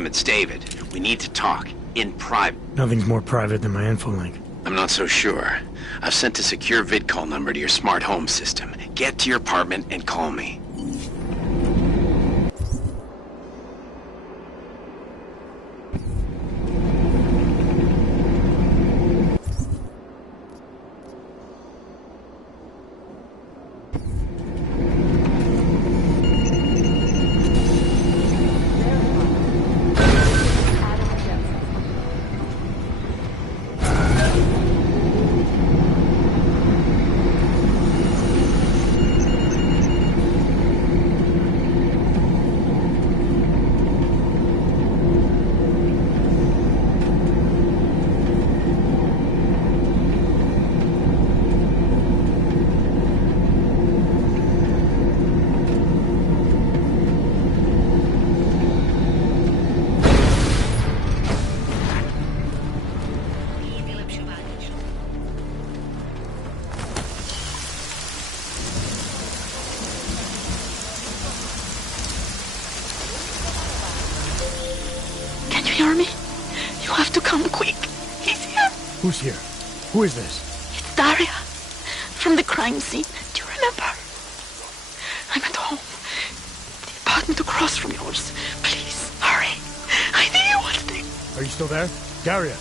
Adam, it's David. We need to talk. In private. Nothing's more private than my infolink. I'm not so sure. I've sent a secure vidcall number to your smart home system. Get to your apartment and call me. Hear me? You have to come quick. He's here. Who's here? Who is this? It's Daria. From the crime scene. Do you remember? I'm at home. The apartment across from yours. Please, hurry. I need you one thing. Are you still there? Daria.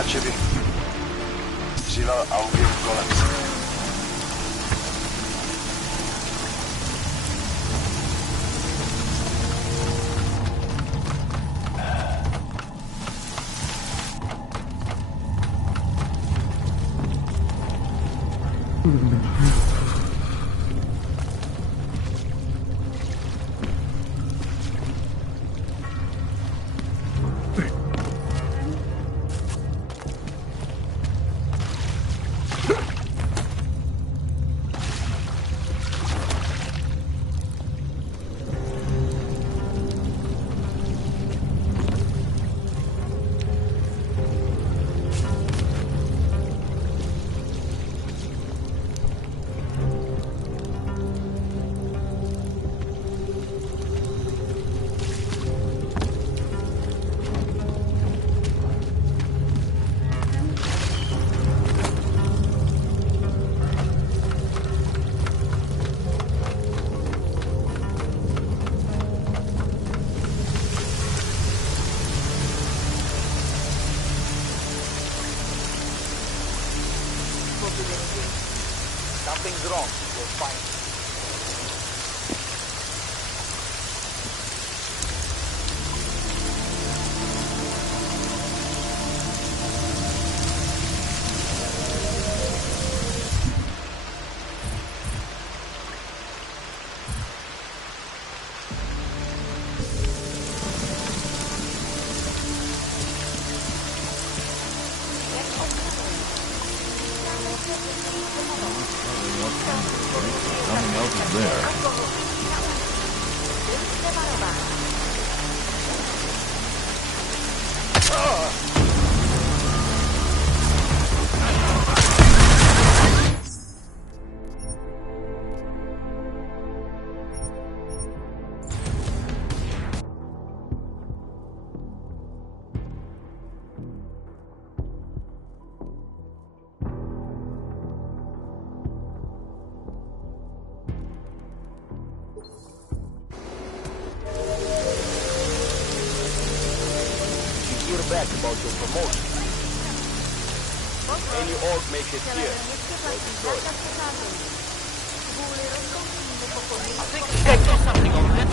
Načevi. Sila auge dolazi. Something's wrong. We'll find it. Nothing else is there. Hear back about your promotion. Any orc make it here. Well destroyed. I think we can do something on this.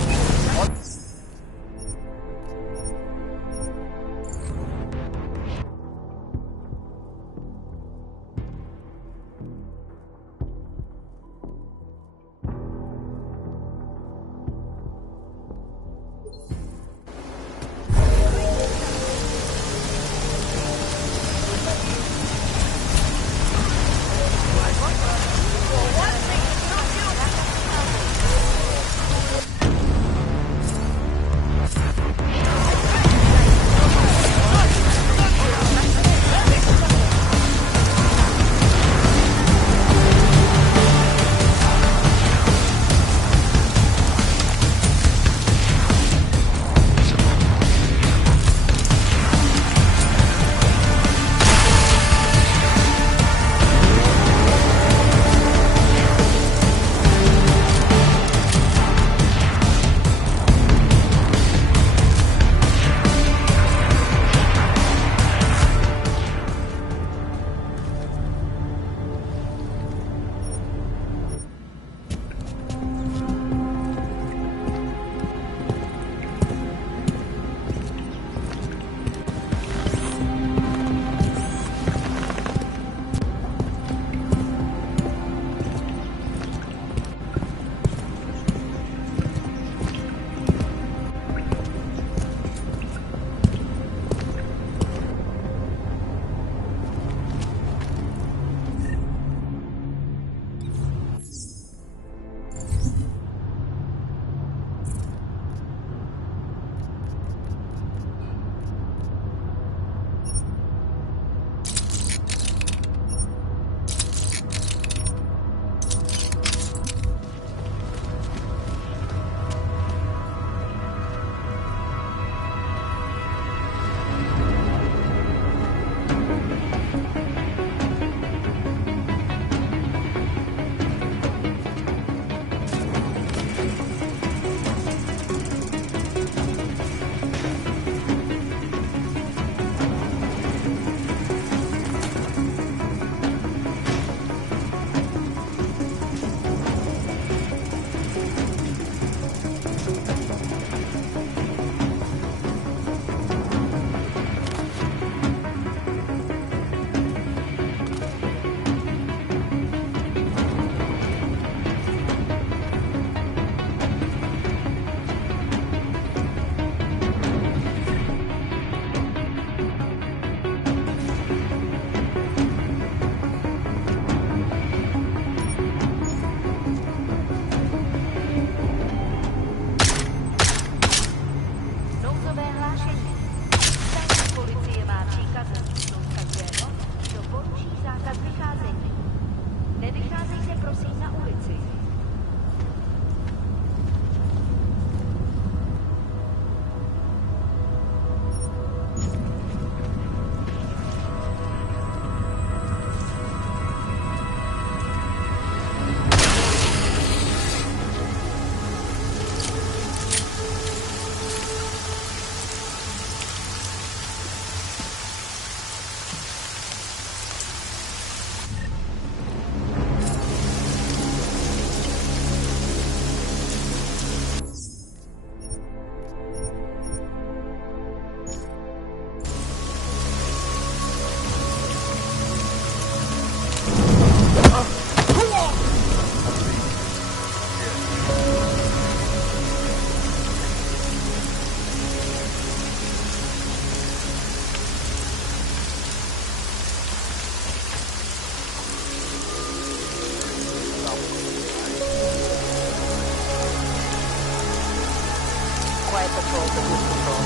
I patrol the good patrol.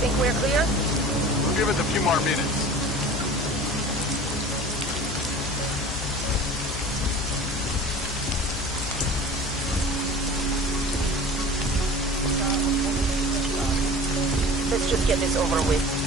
Think we're clear? We'll give it a few more minutes. Let's just get this over with.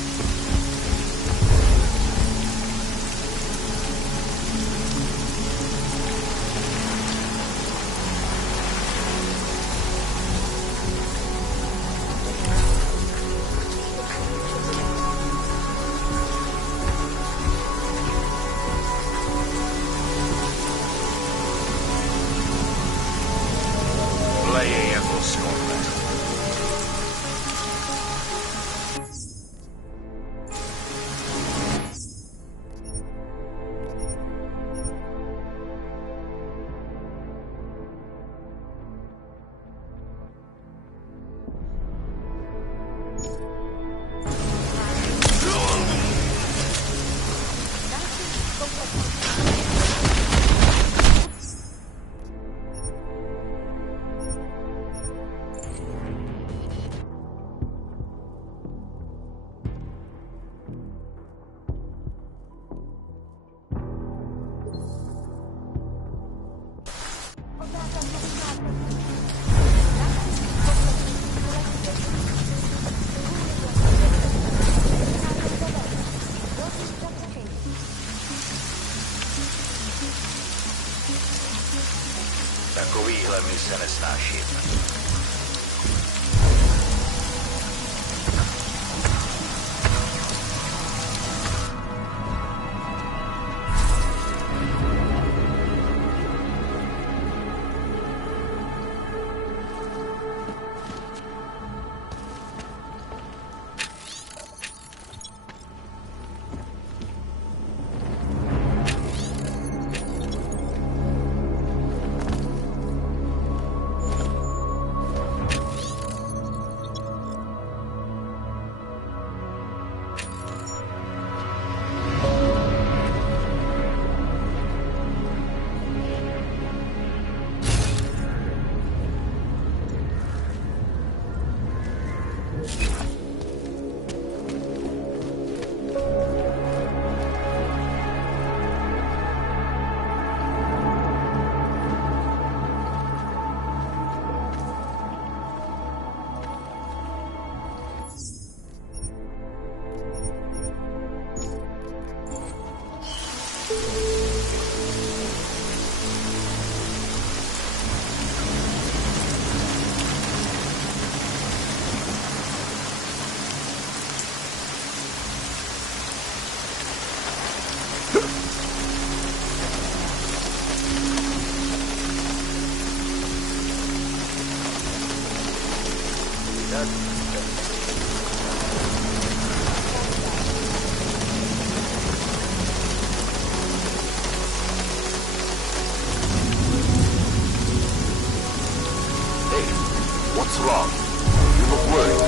Takovýhle mise nesnáším. What's wrong? You look worried.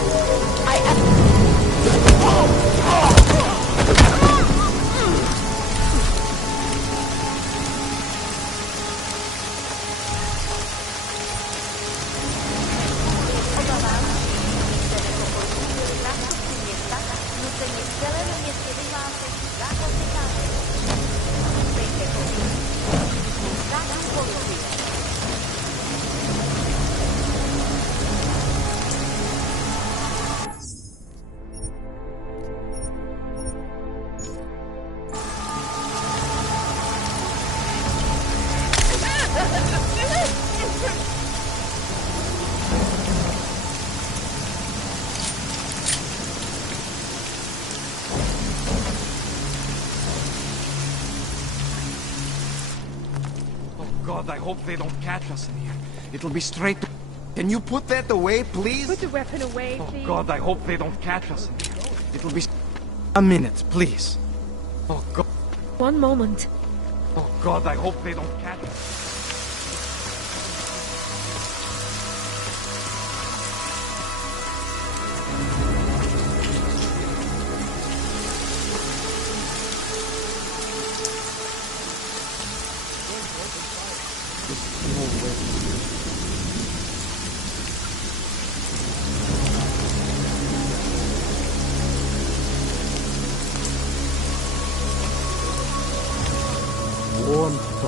God, I hope they don't catch us in here. It'll be straight to... Can you put that away, please? Put the weapon away, please. Oh, God, I hope they don't catch us in here. It'll be... A minute, please. Oh, God. One moment. Oh, God, I hope they don't catch us.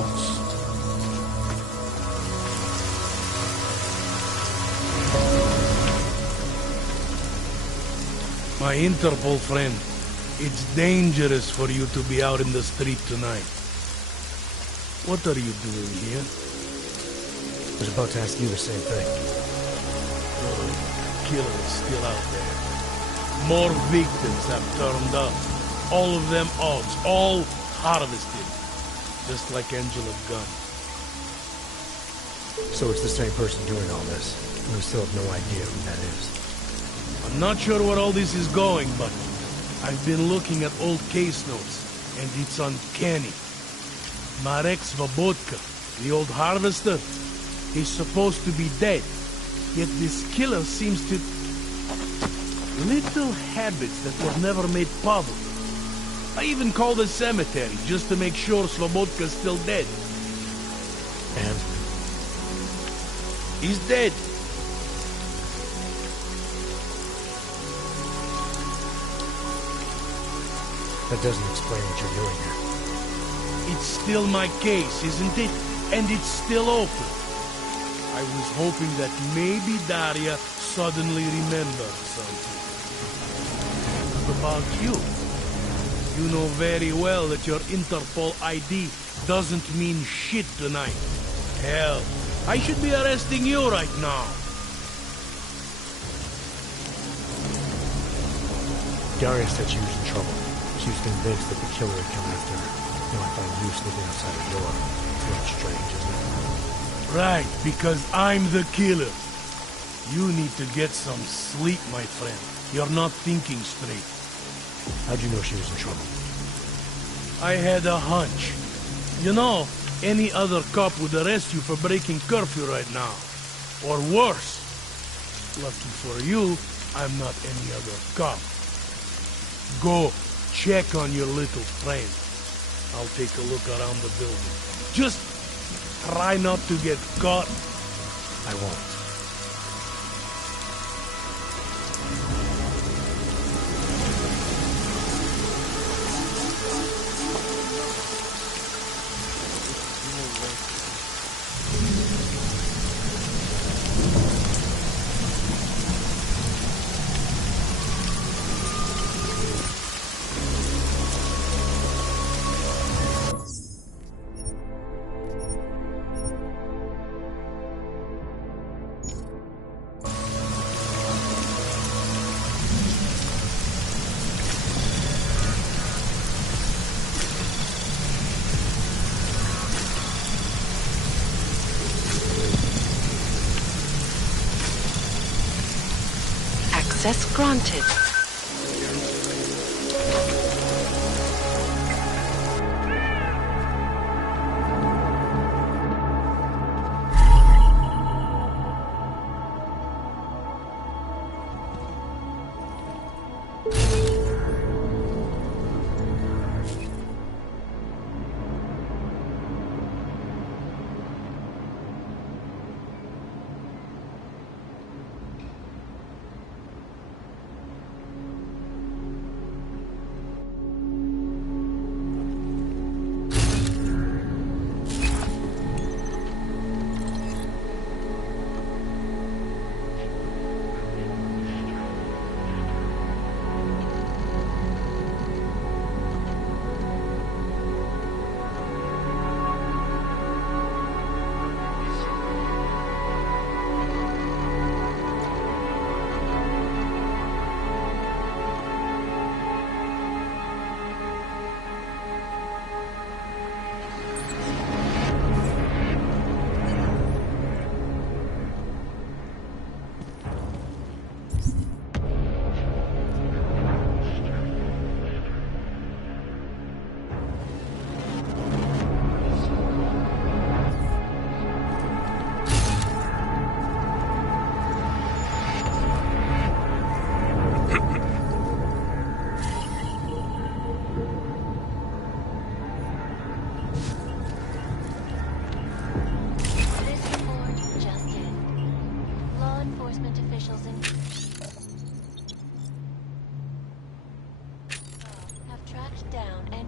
notes. My Interpol friend, it's dangerous for you to be out in the street tonight. What are you doing here? I was about to ask you the same thing. The killer is still out there. More victims have turned up. All of them odds, all harvested. Just like Angela Gunn. So it's the same person doing all this. And we still have no idea who that is. I'm not sure where all this is going, but I've been looking at old case notes, and it's uncanny. Marek Svobotka, the old harvester, he's supposed to be dead. Yet this killer seems to... little habits that were never made public. I even called the cemetery just to make sure Svobodka's still dead. And? He's dead. That doesn't explain what you're doing here. It's still my case, isn't it? And it's still open. I was hoping that maybe Daria suddenly remembered something. What about you? You know very well that your Interpol ID doesn't mean shit tonight. Hell, I should be arresting you right now. Daria said she was in trouble. She was convinced that the killer had come after her. Now I find you sneaking outside her door. It's not strange, isn't it? Right, because I'm the killer. You need to get some sleep, my friend. You're not thinking straight. How'd you know she was in trouble? I had a hunch. You know, any other cop would arrest you for breaking curfew right now. Or worse. Lucky for you, I'm not any other cop. Go, check on your little friend. I'll take a look around the building. Just try not to get caught. I won't. Access granted.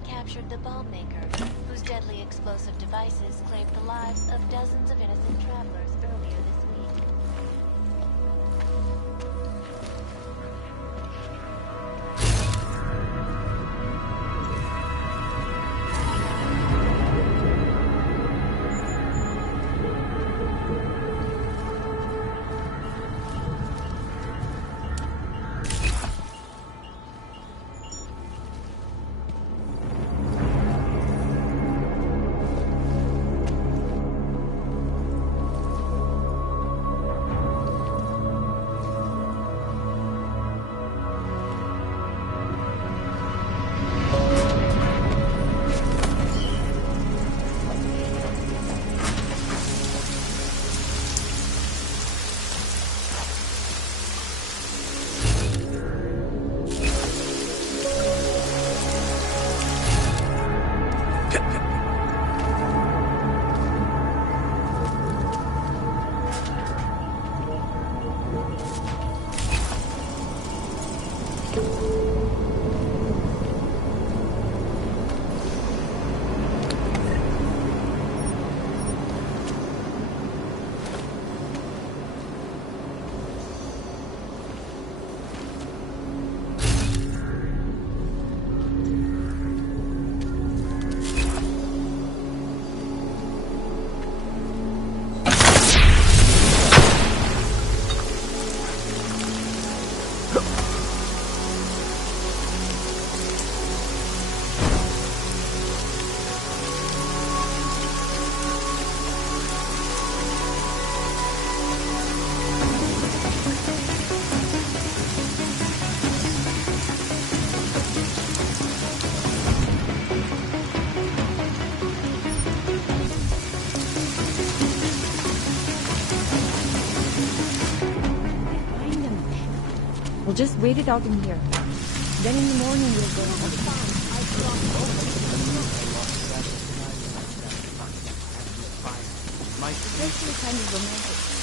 captured the bomb maker, whose deadly explosive devices claimed the lives of dozens of innocent travelers earlier this week. We'll just wait it out in here. Then in the morning we'll go on the farm. It's actually kind of romantic.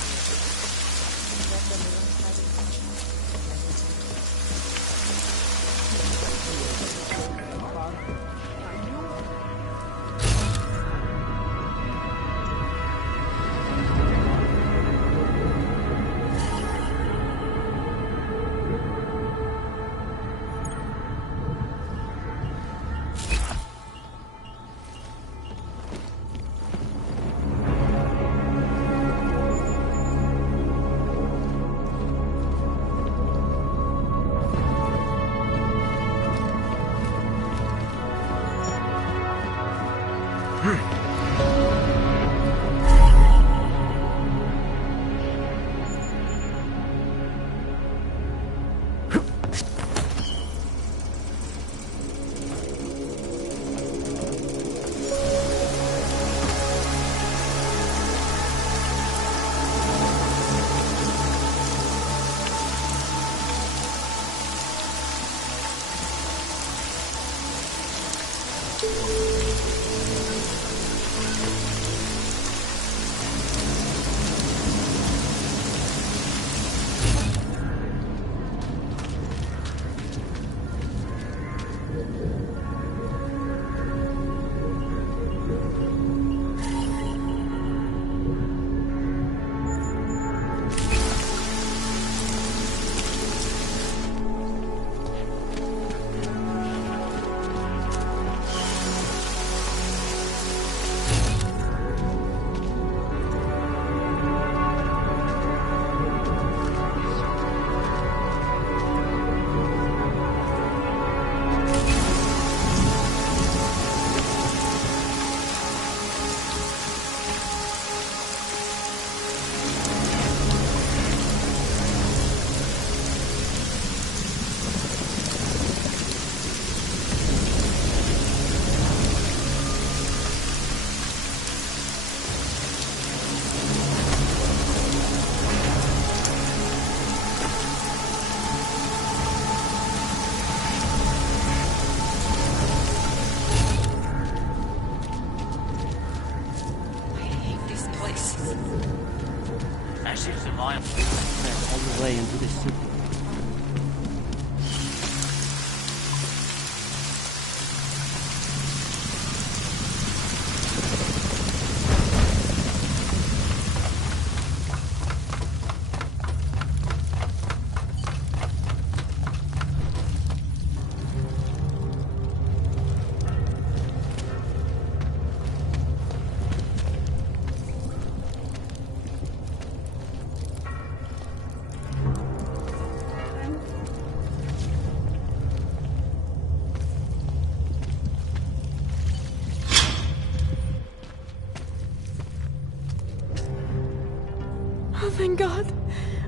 Thank God.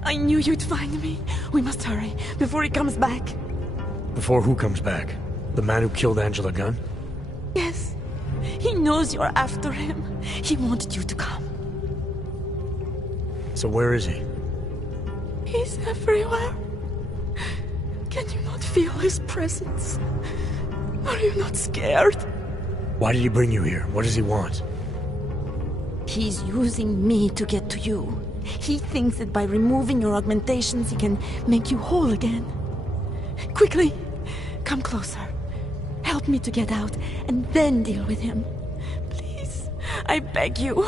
I knew you'd find me. We must hurry, before he comes back. Before who comes back? The man who killed Angela Gunn? Yes. He knows you're after him. He wanted you to come. So where is he? He's everywhere. Can you not feel his presence? Are you not scared? Why did he bring you here? What does he want? He's using me to get to you. He thinks that by removing your augmentations, he can make you whole again. Quickly, come closer. Help me to get out, and then deal with him. Please, I beg you.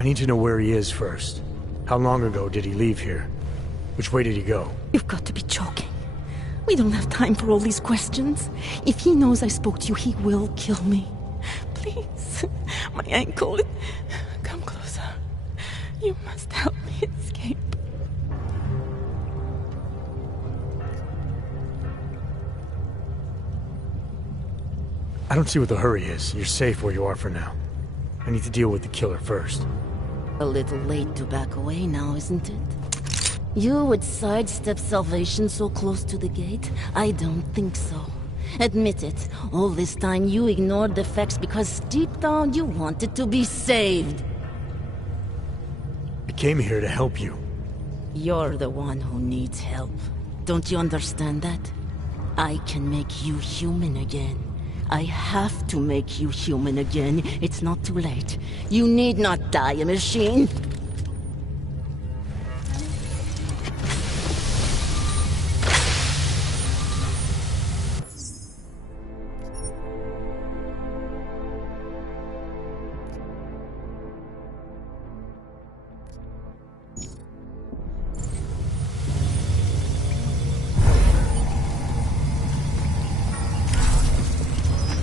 I need to know where he is first. How long ago did he leave here? Which way did he go? You've got to be joking. We don't have time for all these questions. If he knows I spoke to you, he will kill me. Please, my ankle. Come closer. You must help me escape. I don't see what the hurry is. You're safe where you are for now. I need to deal with the killer first. A little late to back away now, isn't it? You would sidestep salvation so close to the gate? I don't think so. Admit it, all this time you ignored the facts because deep down you wanted to be saved. I came here to help you. You're the one who needs help. Don't you understand that? I can make you human again. I have to make you human again. It's not too late. You need not die, machine.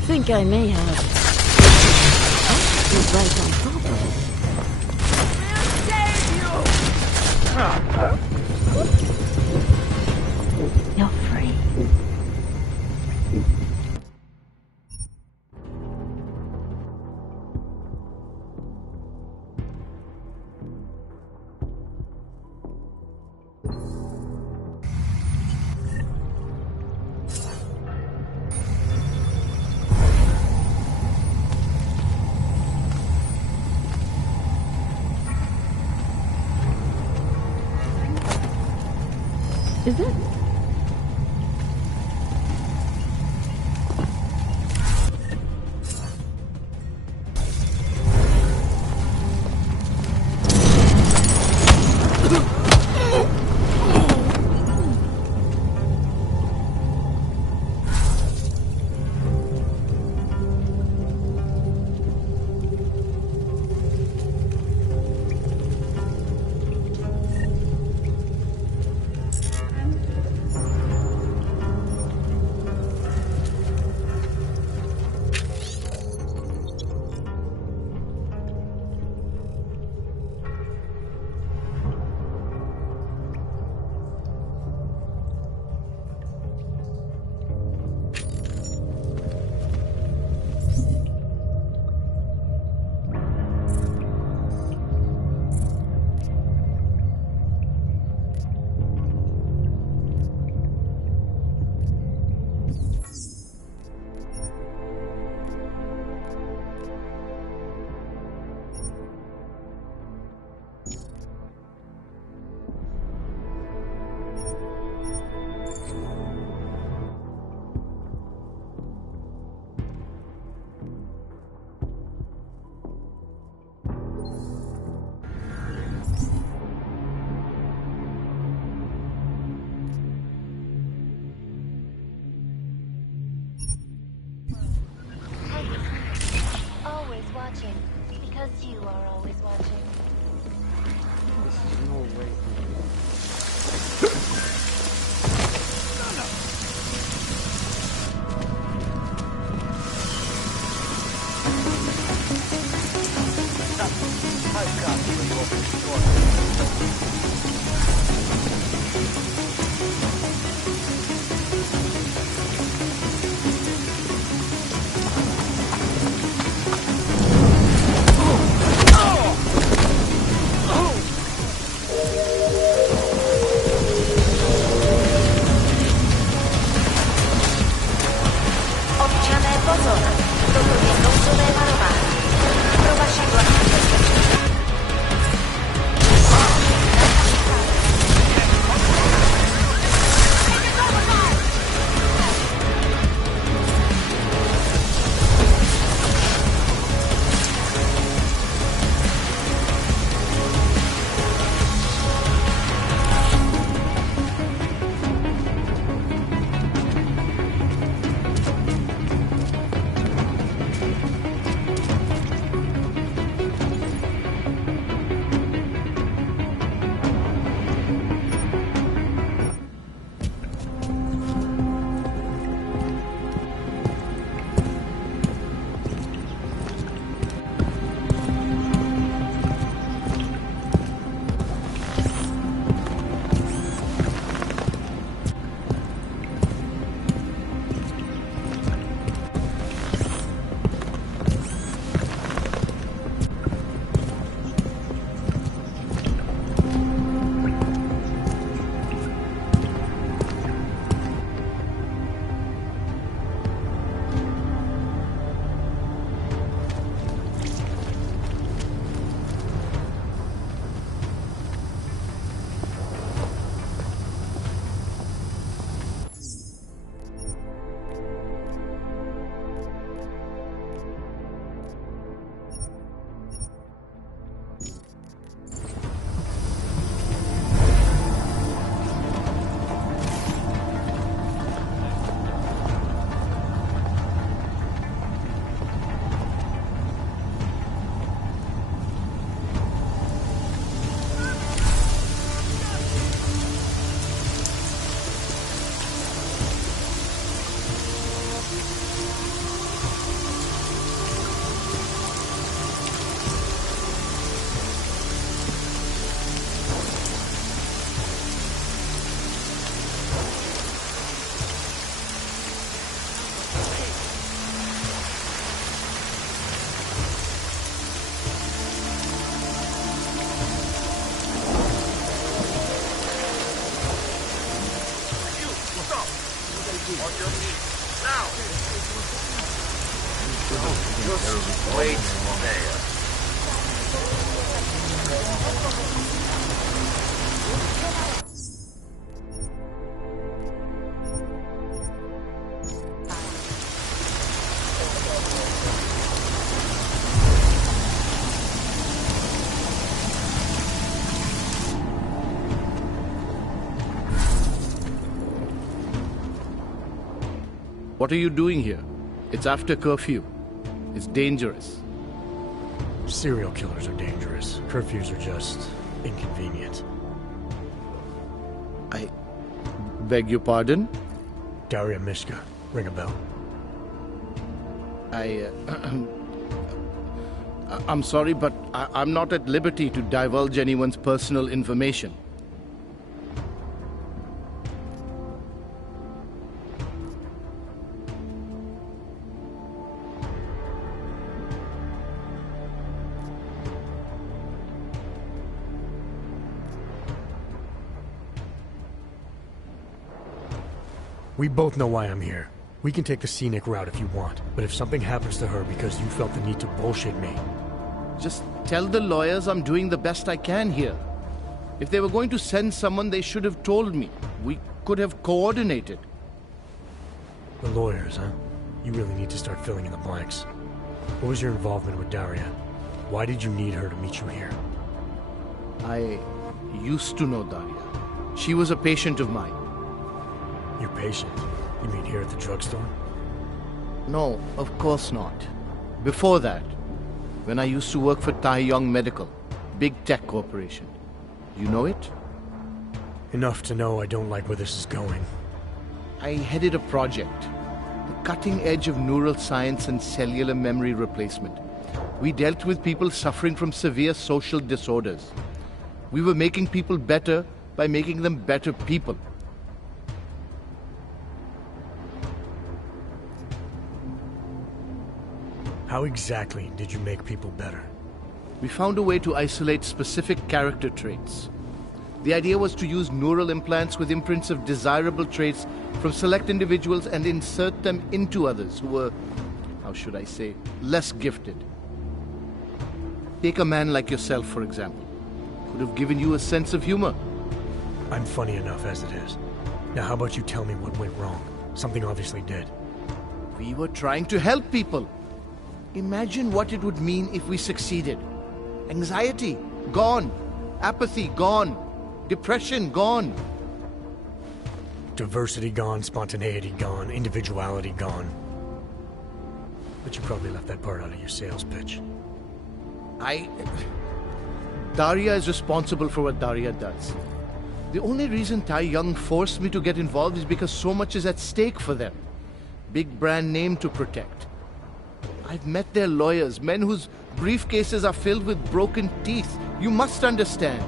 I think I may have. You're right on top of it. You're free. Is it? On your knees. Now! Just wait there. What are you doing here? It's after curfew. It's dangerous. Serial killers are dangerous. Curfews are just inconvenient. I beg your pardon? Daria Mishka. Ring a bell. I'm sorry, but I'm not at liberty to divulge anyone's personal information. We both know why I'm here. We can take the scenic route if you want, but if something happens to her because you felt the need to bullshit me... Just tell the lawyers I'm doing the best I can here. If they were going to send someone, they should have told me. We could have coordinated. The lawyers, huh? You really need to start filling in the blanks. What was your involvement with Daria? Why did you need her to meet you here? I used to know Daria. She was a patient of mine. Your patient? You mean here at the drugstore? No, of course not. Before that, when I used to work for Taeyong Medical, big tech corporation. You know it? Enough to know I don't like where this is going. I headed a project, the cutting edge of neural science and cellular memory replacement. We dealt with people suffering from severe social disorders. We were making people better by making them better people. How exactly did you make people better? We found a way to isolate specific character traits. The idea was to use neural implants with imprints of desirable traits from select individuals and insert them into others who were, how should I say, less gifted. Take a man like yourself, for example. Could have given you a sense of humor. I'm funny enough as it is. Now how about you tell me what went wrong? Something obviously did. We were trying to help people. Imagine what it would mean if we succeeded. Anxiety, gone. Apathy, gone. Depression, gone. Diversity gone, spontaneity gone, individuality gone. But you probably left that part out of your sales pitch. Daria is responsible for what Daria does. The only reason Taeyong forced me to get involved is because so much is at stake for them. Big brand name to protect. I've met their lawyers, men whose briefcases are filled with broken teeth. You must understand.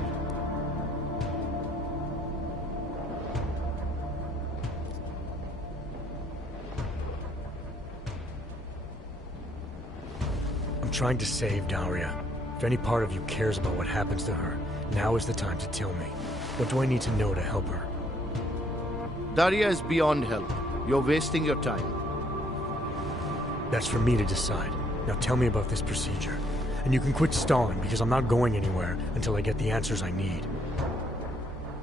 I'm trying to save Daria. If any part of you cares about what happens to her, now is the time to tell me. What do I need to know to help her? Daria is beyond help. You're wasting your time. That's for me to decide. Now tell me about this procedure. And you can quit stalling, because I'm not going anywhere until I get the answers I need.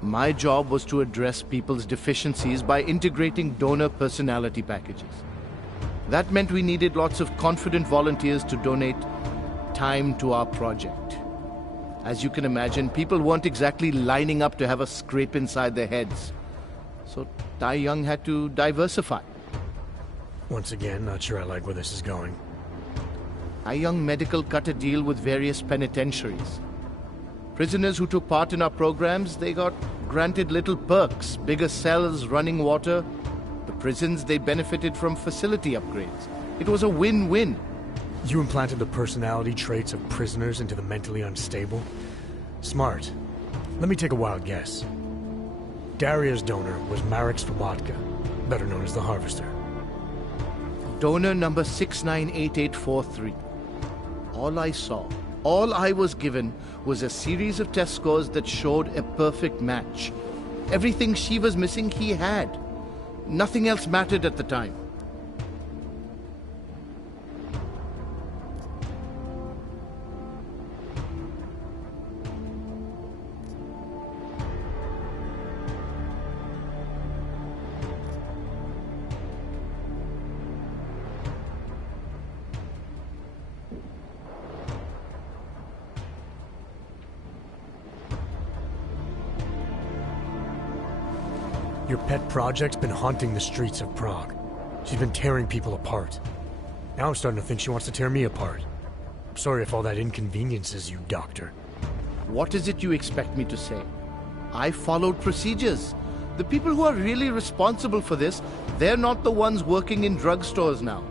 My job was to address people's deficiencies by integrating donor personality packages. That meant we needed lots of confident volunteers to donate time to our project. As you can imagine, people weren't exactly lining up to have a scrape inside their heads. So Taeyong had to diversify. Once again, not sure I like where this is going. Taeyong Medical cut a deal with various penitentiaries. Prisoners who took part in our programs, they got granted little perks, bigger cells, running water. The prisons, they benefited from facility upgrades. It was a win-win. You implanted the personality traits of prisoners into the mentally unstable? Smart. Let me take a wild guess. Daria's donor was Marek Svobotka, better known as the Harvester. Donor number 698843. All I saw, all I was given, was a series of test scores that showed a perfect match. Everything she was missing, he had. Nothing else mattered at the time. Your pet project's been haunting the streets of Prague. She's been tearing people apart. Now I'm starting to think she wants to tear me apart. I'm sorry if all that inconveniences you, Doctor. What is it you expect me to say? I followed procedures. The people who are really responsible for this, they're not the ones working in drugstores now.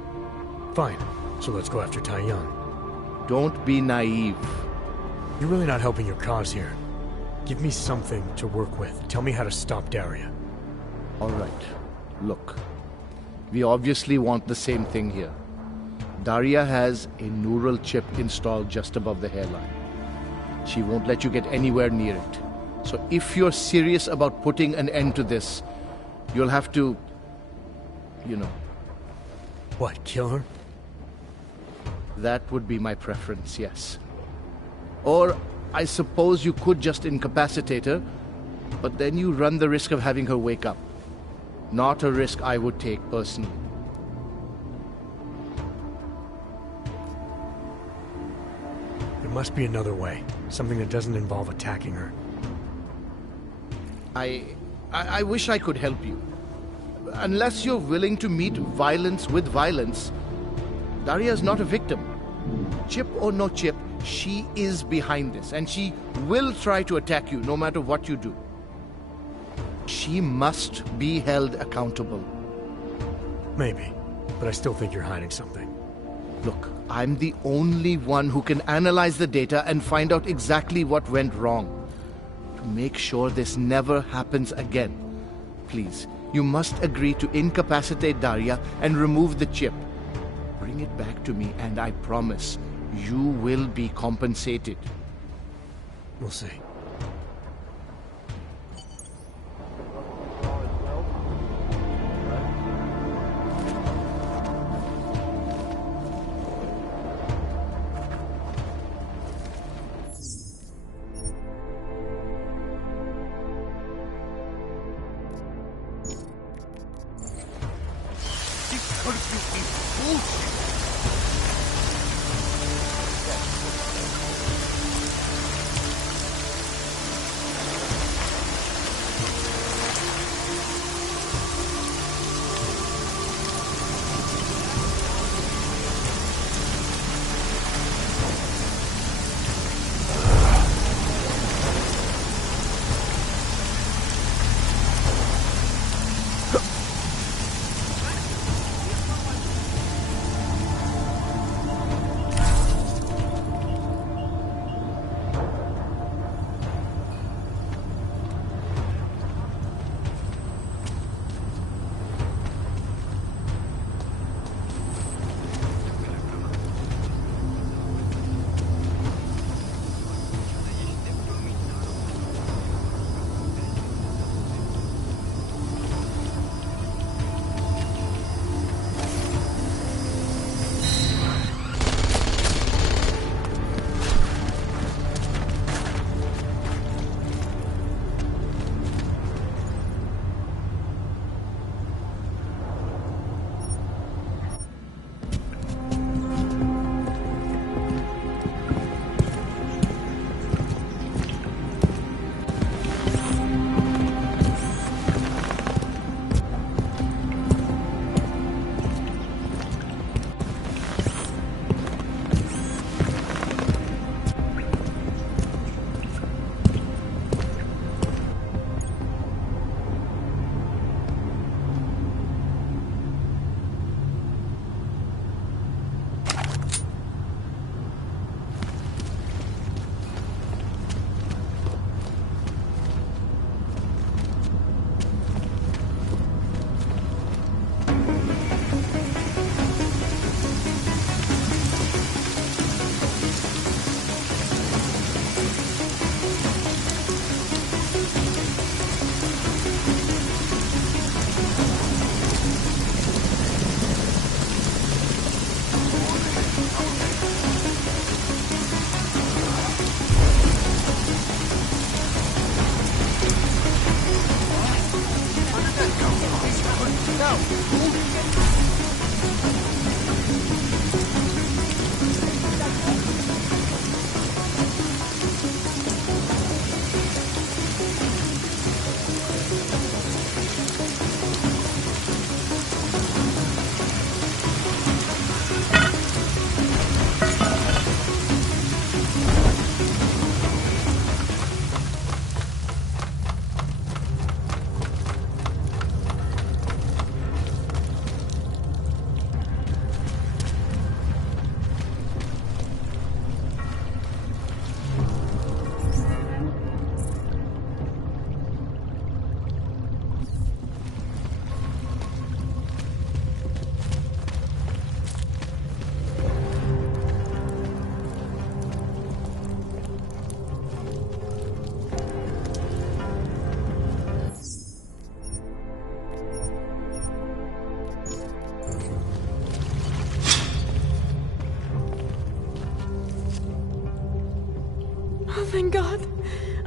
Fine. So let's go after Taiyan. Don't be naive. You're really not helping your cause here. Give me something to work with. Tell me how to stop Daria. All right. Look. We obviously want the same thing here. Daria has a neural chip installed just above the hairline. She won't let you get anywhere near it. So if you're serious about putting an end to this, you'll have to, you know. What, kill her? That would be my preference, yes. Or I suppose you could just incapacitate her, but then you run the risk of having her wake up. Not a risk I would take personally. There must be another way. Something that doesn't involve attacking her. I wish I could help you. Unless you're willing to meet violence with violence, Daria's not a victim. Chip or no chip, she is behind this, and she will try to attack you no matter what you do. She must be held accountable. Maybe, but I still think you're hiding something. Look, I'm the only one who can analyze the data and find out exactly what went wrong. To make sure this never happens again. Please, you must agree to incapacitate Daria and remove the chip. Bring it back to me and I promise you will be compensated. We'll see.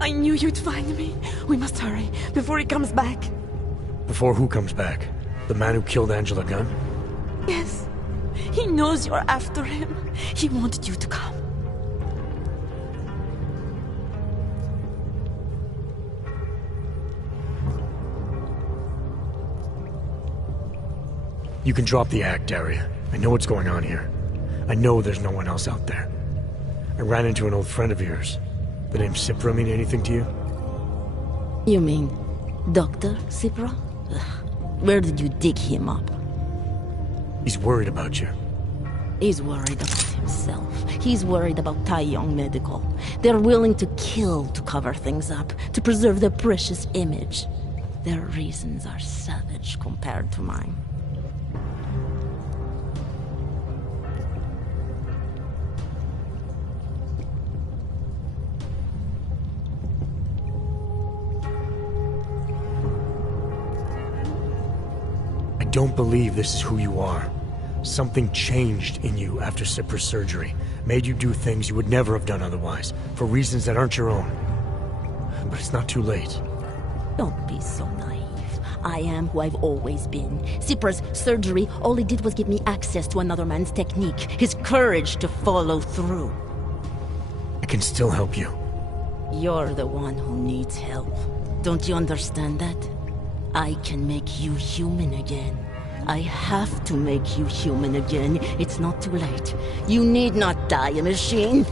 I knew you'd find me. We must hurry, before he comes back. Before who comes back? The man who killed Angela Gunn? Yes. He knows you're after him. He wanted you to come. You can drop the act, Daria. I know what's going on here. I know there's no one else out there. I ran into an old friend of yours. The name Cipra mean anything to you? You mean Dr. Cipra? Where did you dig him up? He's worried about you. He's worried about himself. He's worried about Tai Yong Medical. They're willing to kill to cover things up, to preserve their precious image. Their reasons are savage compared to mine. I don't believe this is who you are. Something changed in you after Cipra's surgery. Made you do things you would never have done otherwise, for reasons that aren't your own. But it's not too late. Don't be so naive. I am who I've always been. Cipra's surgery, all it did was give me access to another man's technique, his courage to follow through. I can still help you. You're the one who needs help. Don't you understand that? I can make you human again. I have to make you human again. It's not too late. You need not die, a machine.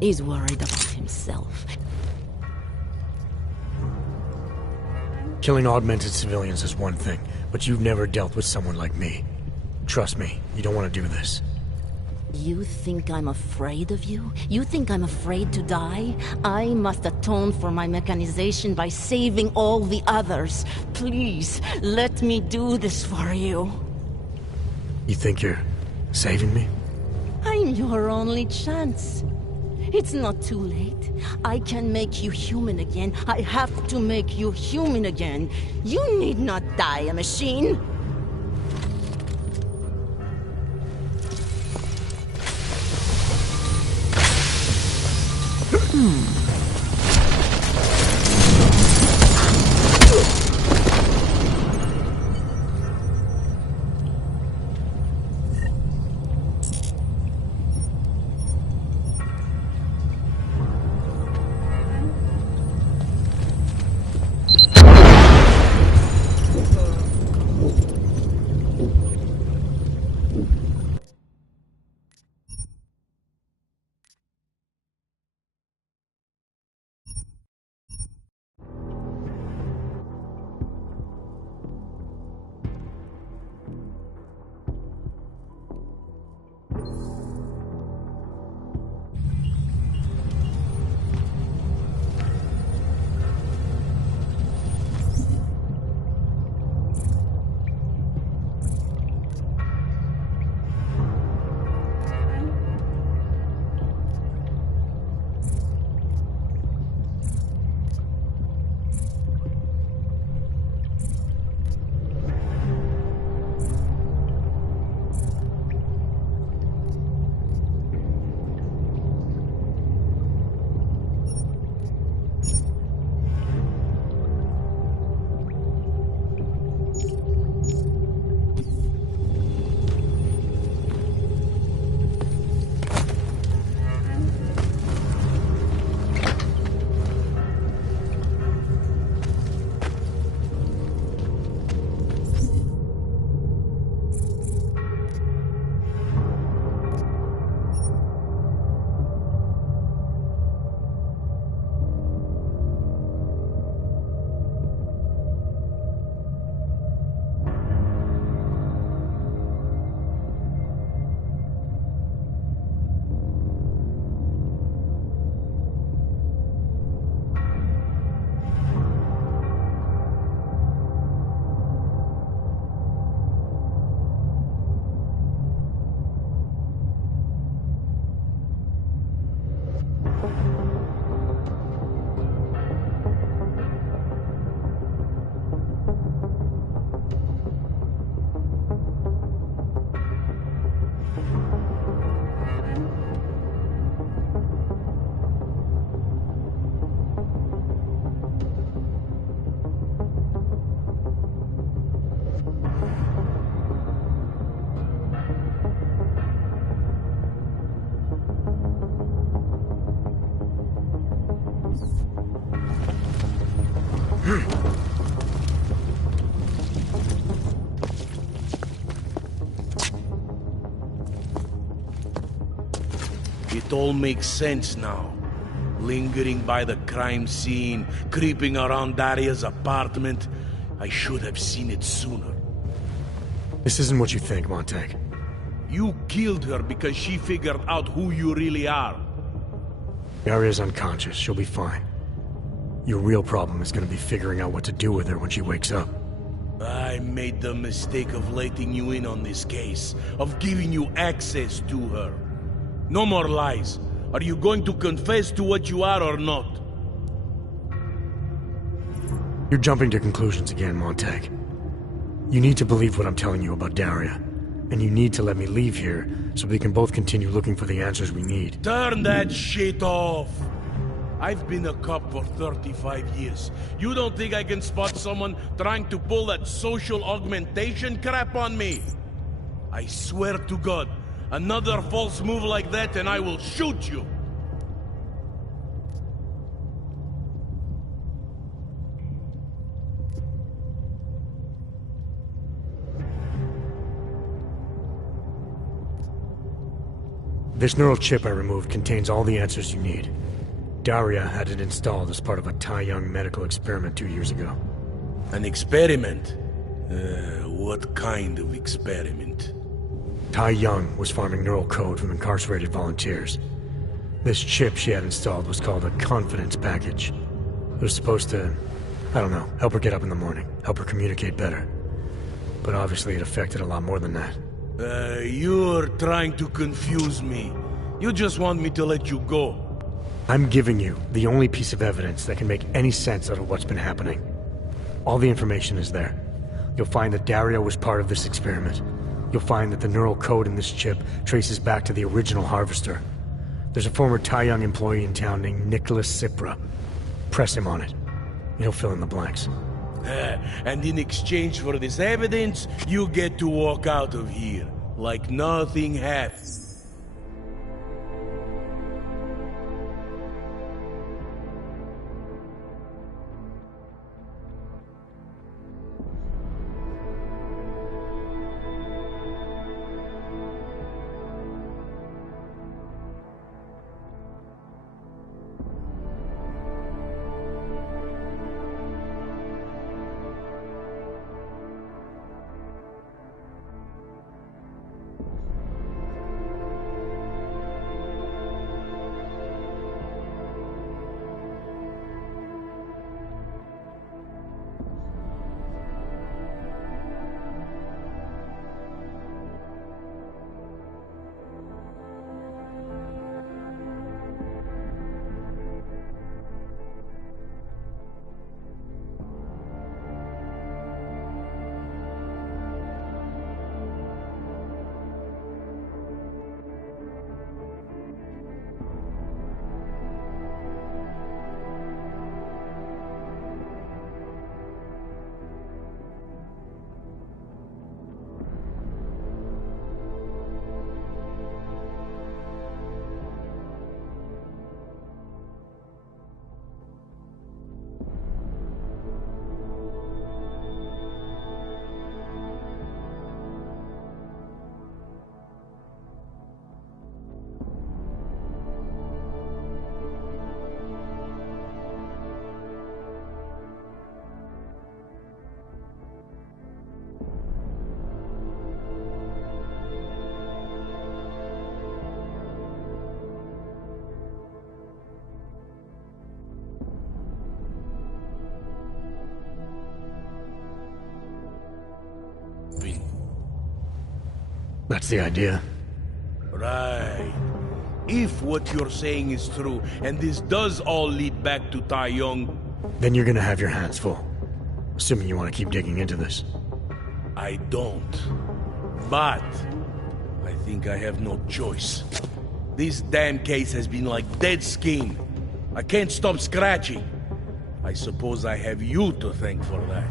He's worried about himself. Killing augmented civilians is one thing, but you've never dealt with someone like me. Trust me, you don't want to do this. You think I'm afraid of you? You think I'm afraid to die? I must atone for my mechanization by saving all the others. Please, let me do this for you. You think you're saving me? I'm your only chance. It's not too late. I can make you human again. I have to make you human again. You need not die, a machine. It all makes sense now. Lingering by the crime scene, creeping around Daria's apartment. I should have seen it sooner. This isn't what you think, Montag. You killed her because she figured out who you really are. Daria's unconscious. She'll be fine. Your real problem is gonna be figuring out what to do with her when she wakes up. I made the mistake of letting you in on this case, of giving you access to her. No more lies. Are you going to confess to what you are or not? You're jumping to conclusions again, Montag. You need to believe what I'm telling you about Daria. And you need to let me leave here so we can both continue looking for the answers we need. Turn that shit off! I've been a cop for 35 years. You don't think I can spot someone trying to pull that social augmentation crap on me? I swear to God, another false move like that and I will shoot you! This neural chip I removed contains all the answers you need. Daria had it installed as part of a Tai Young medical experiment 2 years ago. An experiment? What kind of experiment? Tai Young was farming neural code from incarcerated volunteers. This chip she had installed was called a confidence package. It was supposed to, I don't know, help her get up in the morning, help her communicate better. But obviously it affected a lot more than that. You're trying to confuse me. You just want me to let you go. I'm giving you the only piece of evidence that can make any sense out of what's been happening. All the information is there. You'll find that Daria was part of this experiment. You'll find that the neural code in this chip traces back to the original harvester. There's a former Tai Young employee in town named Nicholas Cipra. Press him on it. He'll fill in the blanks. And in exchange for this evidence, you get to walk out of here like nothing happened. That's the idea. Right. If what you're saying is true, and this does all lead back to Tai Young, then you're gonna have your hands full. Assuming you want to keep digging into this. I don't. But I think I have no choice. This damn case has been like dead skin. I can't stop scratching. I suppose I have you to thank for that.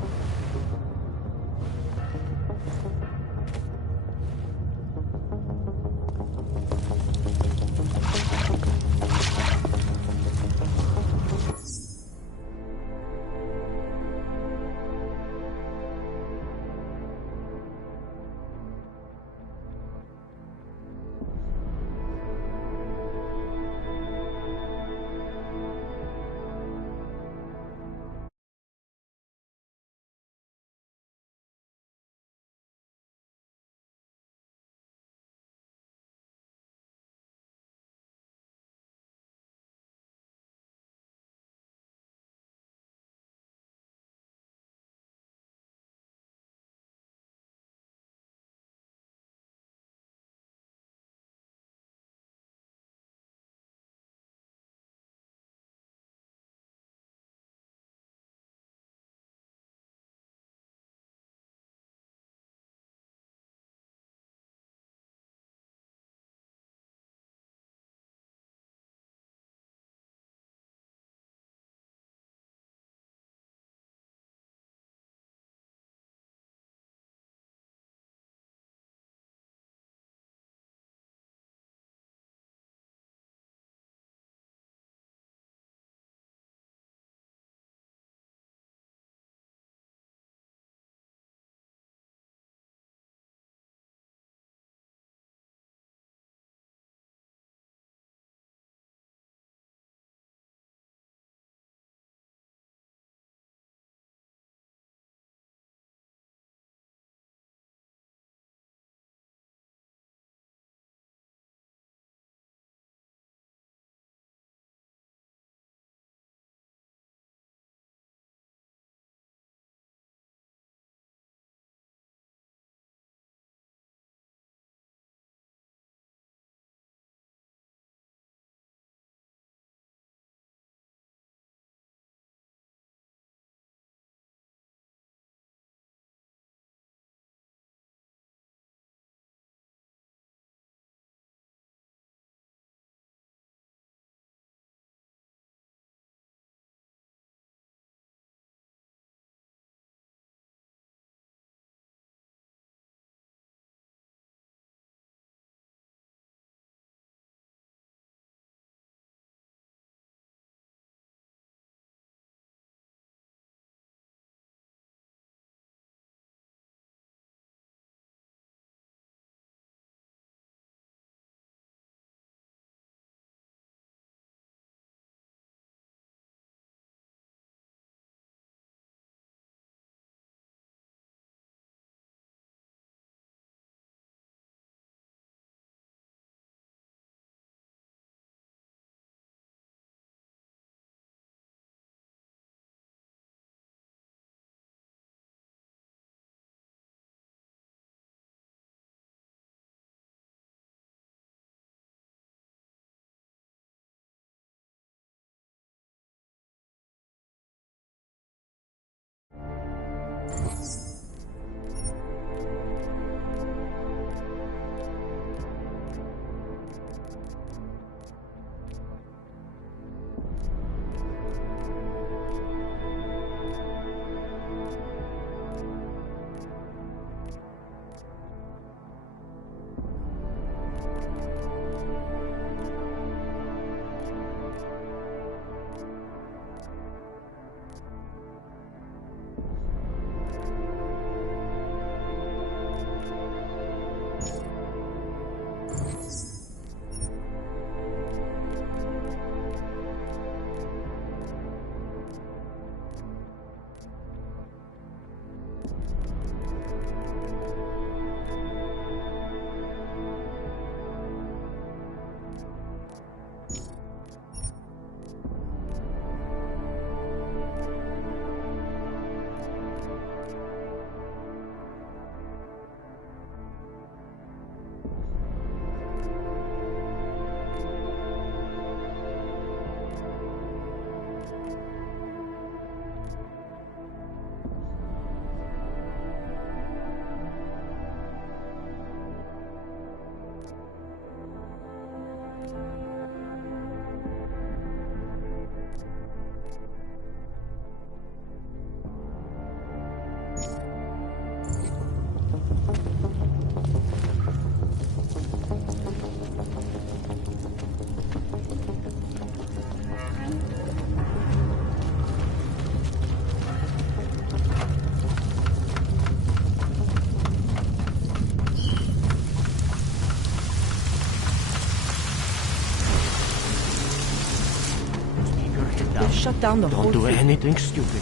Shut down the whole Don't do thing. anything stupid.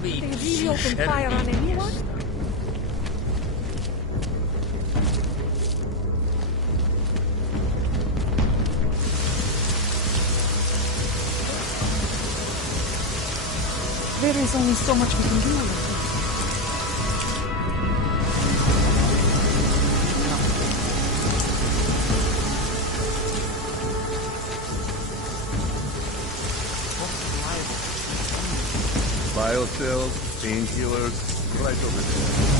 They really open fire on anyone? There is only so much we can do. Biocells, painkillers, right over there.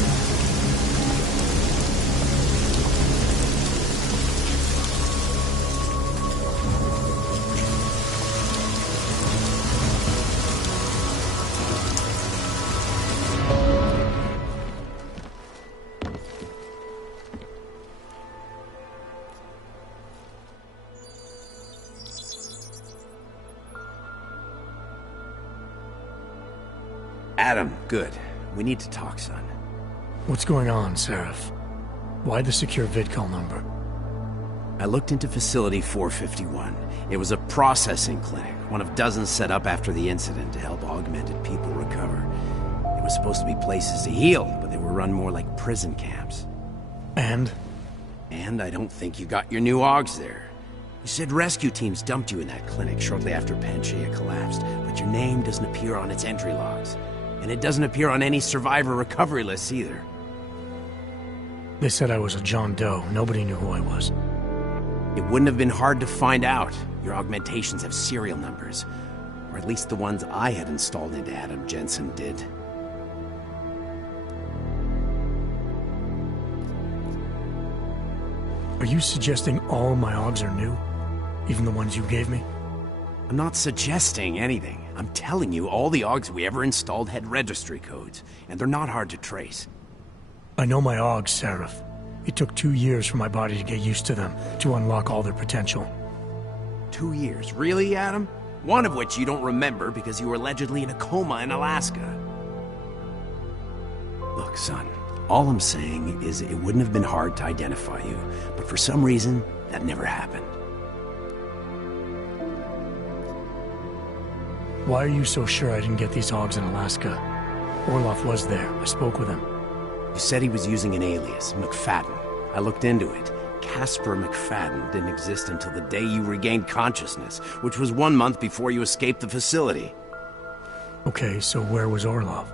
Adam, good. We need to talk, son. What's going on, Seraph? Why the secure VidCall number? I looked into Facility 451. It was a processing clinic, one of dozens set up after the incident to help augmented people recover. It was supposed to be places to heal, but they were run more like prison camps. And? And I don't think you got your new AUGs there. You said rescue teams dumped you in that clinic shortly after Pangaea collapsed, but your name doesn't appear on its entry logs. And it doesn't appear on any survivor recovery lists either. They said I was a John Doe. Nobody knew who I was. It wouldn't have been hard to find out. Your augmentations have serial numbers. Or at least the ones I had installed into Adam Jensen did. Are you suggesting all my AUGs are new? Even the ones you gave me? I'm not suggesting anything. I'm telling you, all the AUGs we ever installed had registry codes, and they're not hard to trace. I know my AUGs, Seraph. It took 2 years for my body to get used to them, to unlock all their potential. 2 years? Really, Adam? One of which you don't remember because you were allegedly in a coma in Alaska. Look, son, all I'm saying is it wouldn't have been hard to identify you, but for some reason, that never happened. Why are you so sure I didn't get these AUGs in Alaska? Orloff was there. I spoke with him. You said he was using an alias, McFadden. I looked into it. Casper McFadden didn't exist until the day you regained consciousness, which was 1 month before you escaped the facility. Okay, so where was Orloff?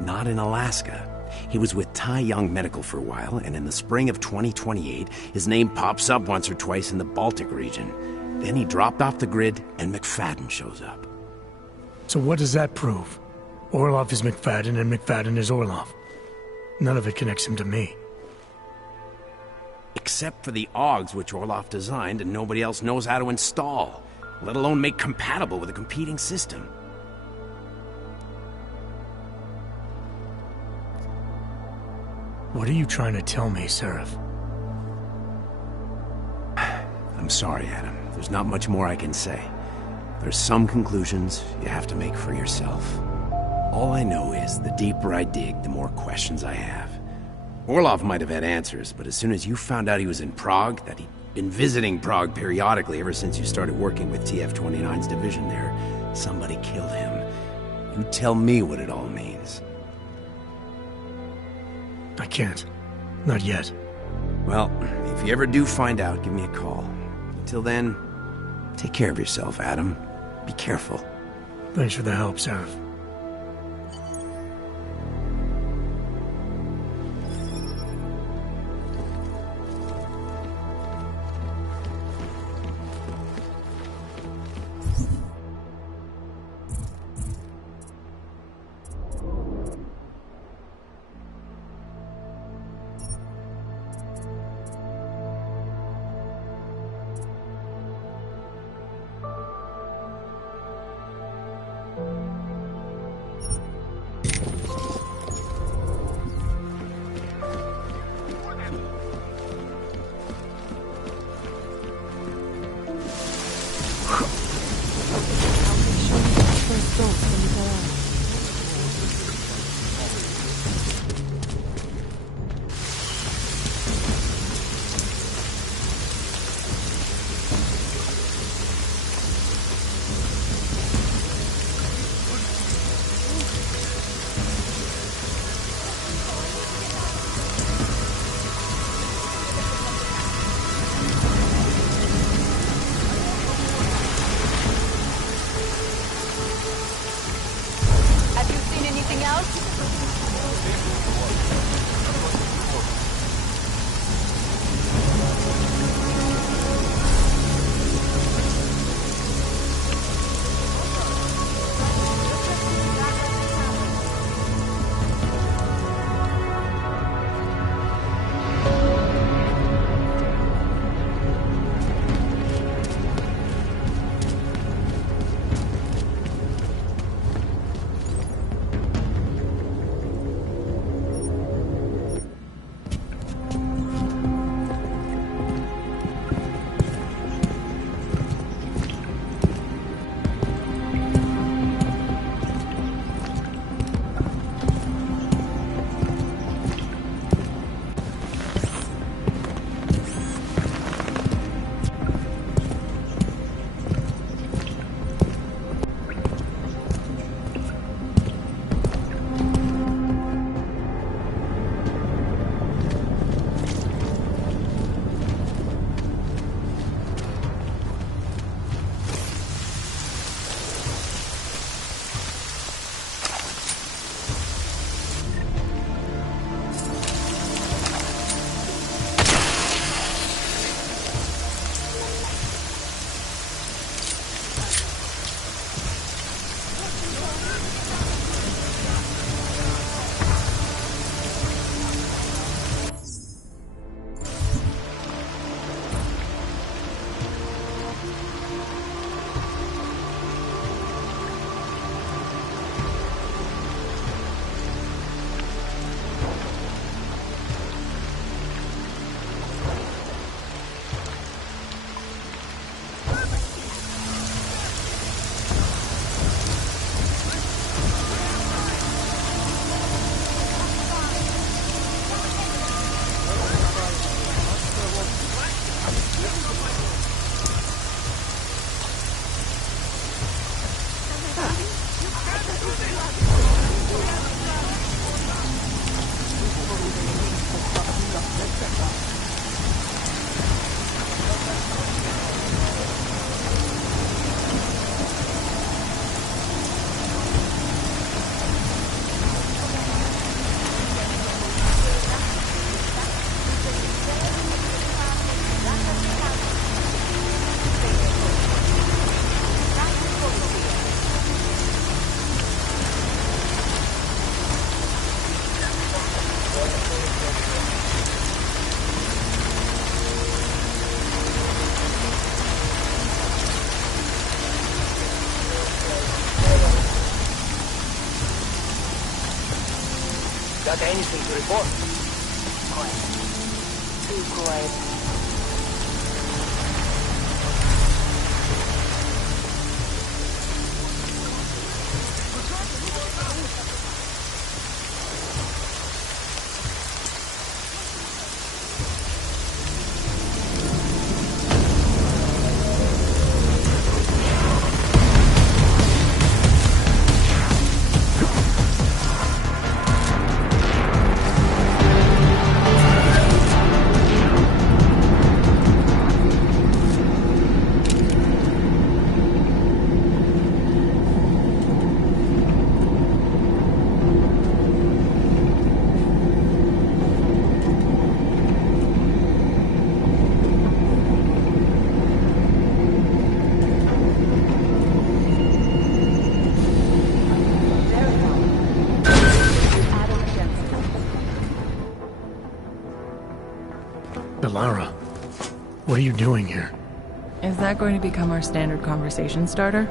Not in Alaska. He was with Tai Young Medical for a while, and in the spring of 2028, his name pops up once or twice in the Baltic region. Then he dropped off the grid, and McFadden shows up. So what does that prove? Orloff is McFadden, and McFadden is Orloff. None of it connects him to me. Except for the AUGs which Orloff designed and nobody else knows how to install, let alone make compatible with a competing system. What are you trying to tell me, Seraph? I'm sorry, Adam. There's not much more I can say. There's some conclusions you have to make for yourself. All I know is the deeper I dig, the more questions I have. Orloff might have had answers, but as soon as you found out he was in Prague, that he'd been visiting Prague periodically ever since you started working with TF-29's division there, somebody killed him. You tell me what it all means. I can't. Not yet. Well, if you ever do find out, give me a call. Until then, take care of yourself, Adam. Be careful. Thanks for the help, Seraph. Got anything to report? Quiet. Too quiet. Delara, what are you doing here? Is that going to become our standard conversation starter?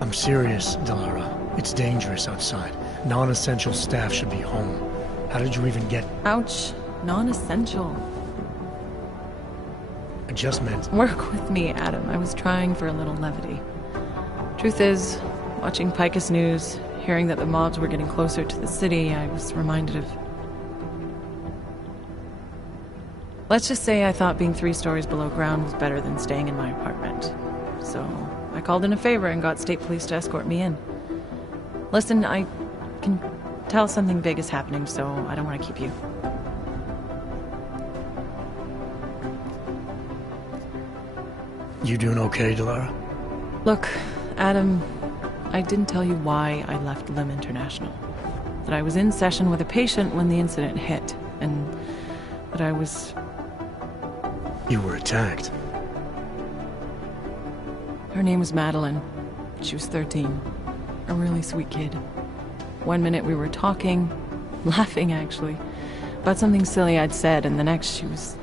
I'm serious, Delara. It's dangerous outside. Non-essential staff should be home. How did you even get... Ouch. Non-essential. I just meant... Work with me, Adam. I was trying for a little levity. Truth is, watching Picus News, hearing that the mobs were getting closer to the city, I was reminded of... Let's just say I thought being 3 stories below ground was better than staying in my apartment. So, I called in a favor and got state police to escort me in. Listen, I can tell something big is happening, so I don't want to keep you. You doing okay, Delara? Look, Adam, I didn't tell you why I left Lim International. That I was in session with a patient when the incident hit, and that I was... You were attacked. Her name was Madeline. She was 13. A really sweet kid. One minute we were talking, laughing actually, about something silly I'd said, and the next she was...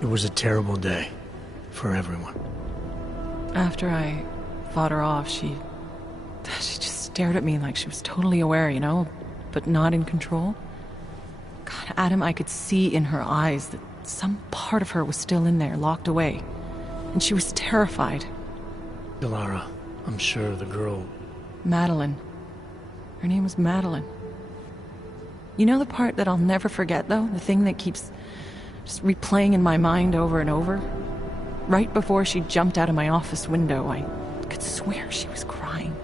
It was a terrible day for everyone. After I fought her off, she just stared at me like she was totally aware, you know, but not in control. God, Adam, I could see in her eyes that some part of her was still in there, locked away. And she was terrified. Delara, I'm sure the girl... Madeline. Her name was Madeline. You know the part that I'll never forget, though? The thing that keeps just replaying in my mind over and over? Right before she jumped out of my office window, I could swear she was crying.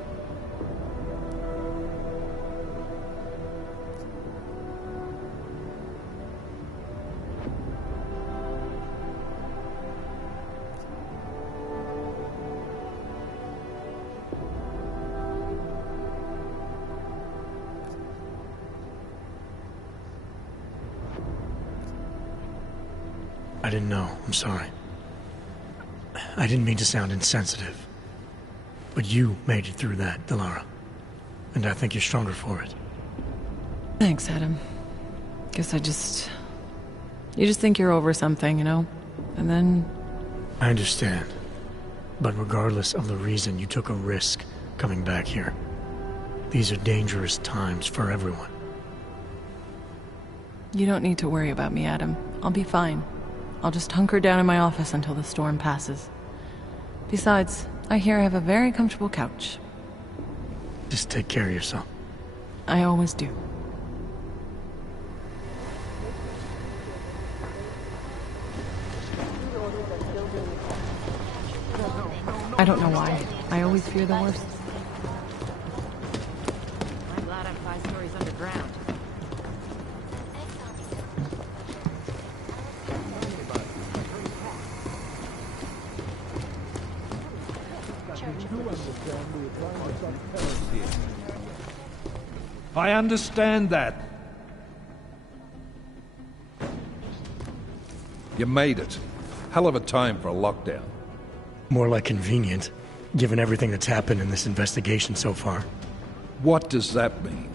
I didn't know. I'm sorry. I didn't mean to sound insensitive. But you made it through that, Delara. And I think you're stronger for it. Thanks, Adam. Guess you just think you're over something, you know? And then... I understand. But regardless of the reason, you took a risk coming back here. These are dangerous times for everyone. You don't need to worry about me, Adam. I'll be fine. I'll just hunker down in my office until the storm passes. Besides, I hear I have a very comfortable couch. Just take care of yourself. I always do. I don't know why. I always fear the worst. I'm glad I'm 5 stories underground. I understand that. You made it. Hell of a time for a lockdown. More like convenient, given everything that's happened in this investigation so far. What does that mean?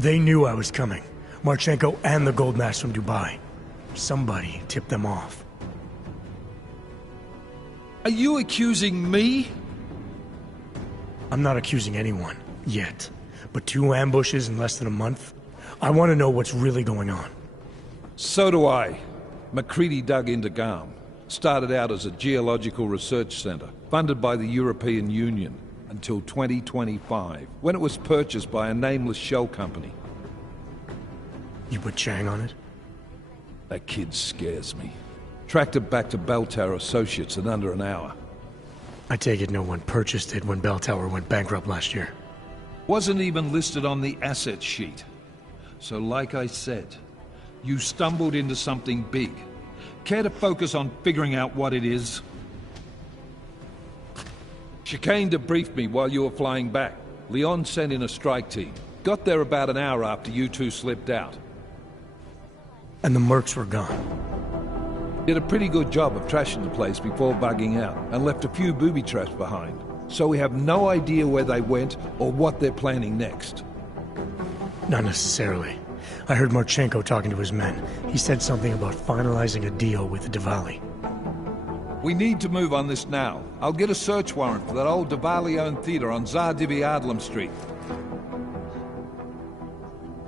They knew I was coming. Marchenko and the gold mask from Dubai. Somebody tipped them off. Are you accusing me? I'm not accusing anyone, yet. But 2 ambushes in less than a month? I want to know what's really going on. So do I. McCready dug into GARM. Started out as a geological research center, funded by the European Union, until 2025, when it was purchased by a nameless shell company. You put Chang on it? That kid scares me. Tracked it back to Bell Tower Associates in under an hour. I take it no one purchased it when Bell Tower went bankrupt last year. Wasn't even listed on the asset sheet. So like I said, you stumbled into something big. Care to focus on figuring out what it is? Chicane debriefed me while you were flying back. Leon sent in a strike team. Got there about an hour after you two slipped out. And the mercs were gone. Did a pretty good job of trashing the place before bugging out, and left a few booby traps behind. So we have no idea where they went or what they're planning next. Not necessarily. I heard Marchenko talking to his men. He said something about finalizing a deal with Diwali. We need to move on this now. I'll get a search warrant for that old Diwali-owned theater on Tsar Dibi Adlam Street.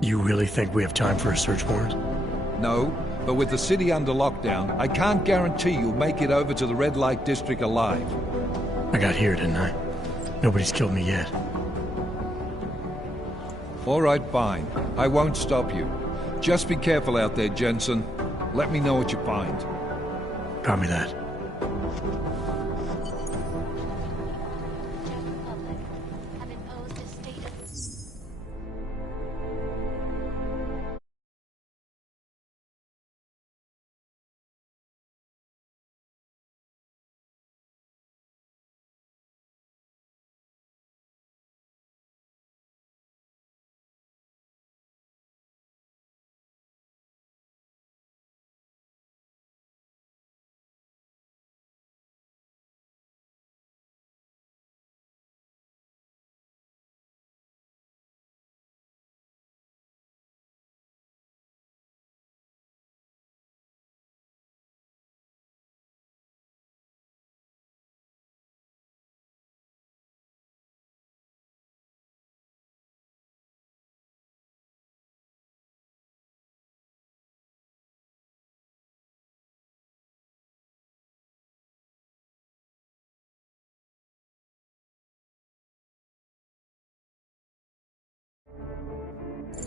You really think we have time for a search warrant? No, but with the city under lockdown, I can't guarantee you'll make it over to the red light district alive. I got here, didn't I? Nobody's killed me yet. All right, fine. I won't stop you. Just be careful out there, Jensen. Let me know what you find. Copy that.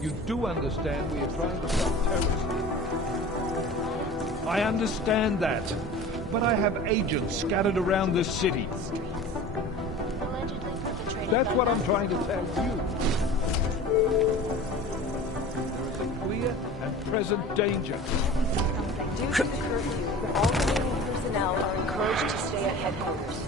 You do understand we are trying to stop terrorists. I understand that. But I have agents scattered around this city. That's what I'm trying to tell you. There is a clear and present danger. Due to the curfew, all remaining personnel are encouraged to stay at headquarters.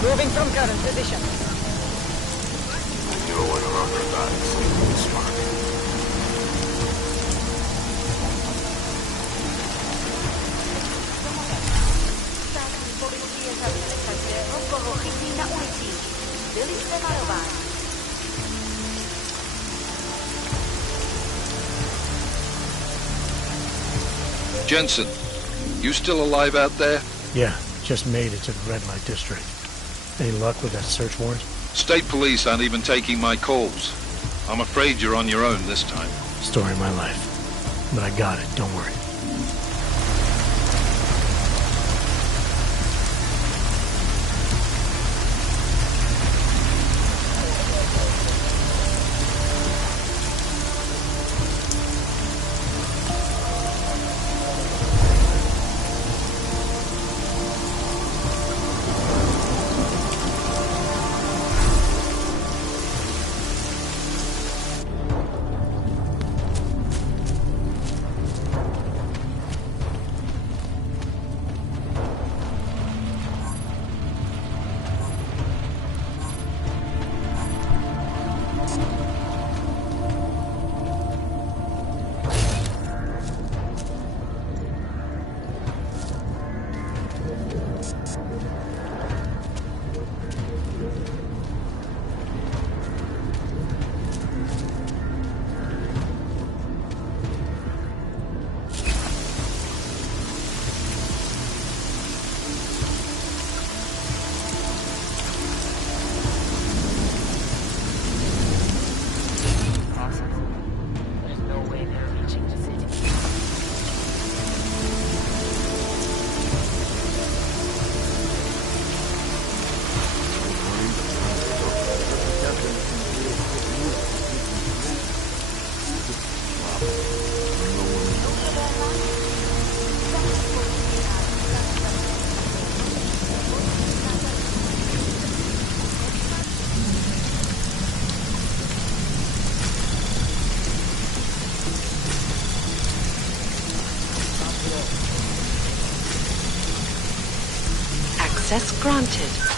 Moving from current position. You would rather die sleeping smart. Státní policie zabili každého, koho chytí na ulicích. Byli jste varováni. Jensen, you still alive out there? Yeah, just made it to the red light district. Any luck with that search warrant? State police aren't even taking my calls. I'm afraid you're on your own this time. Story of my life. But I got it, don't worry. Access granted.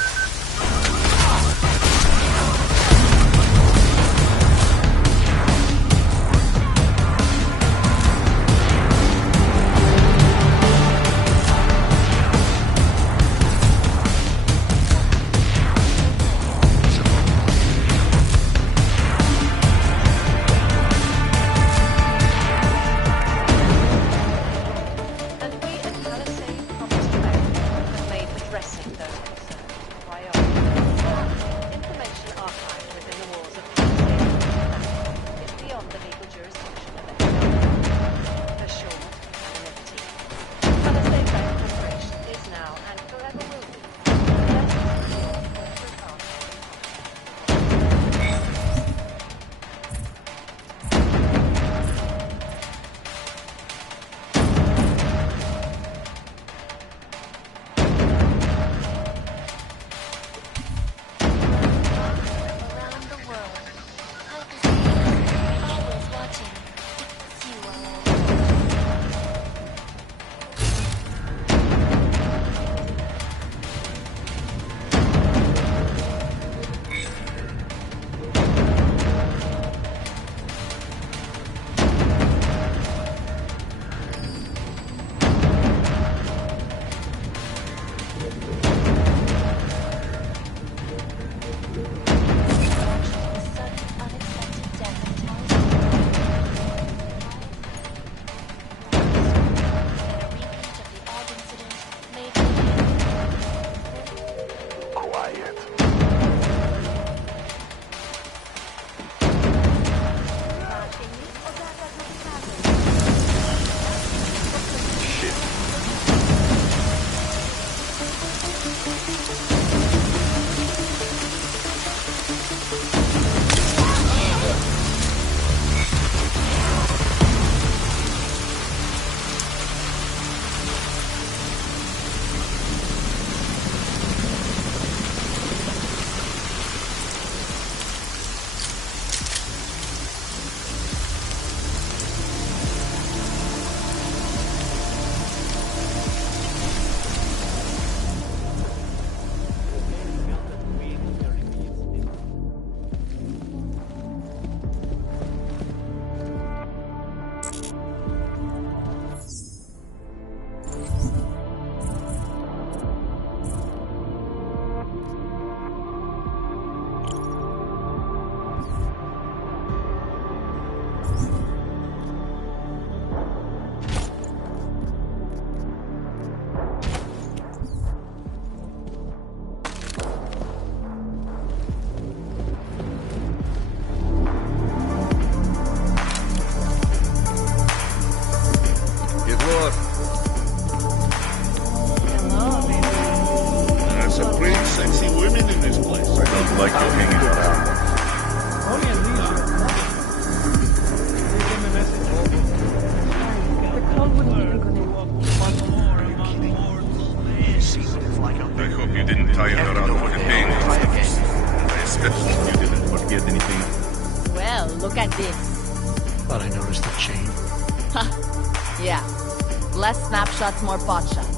Snapshots, more bot shots.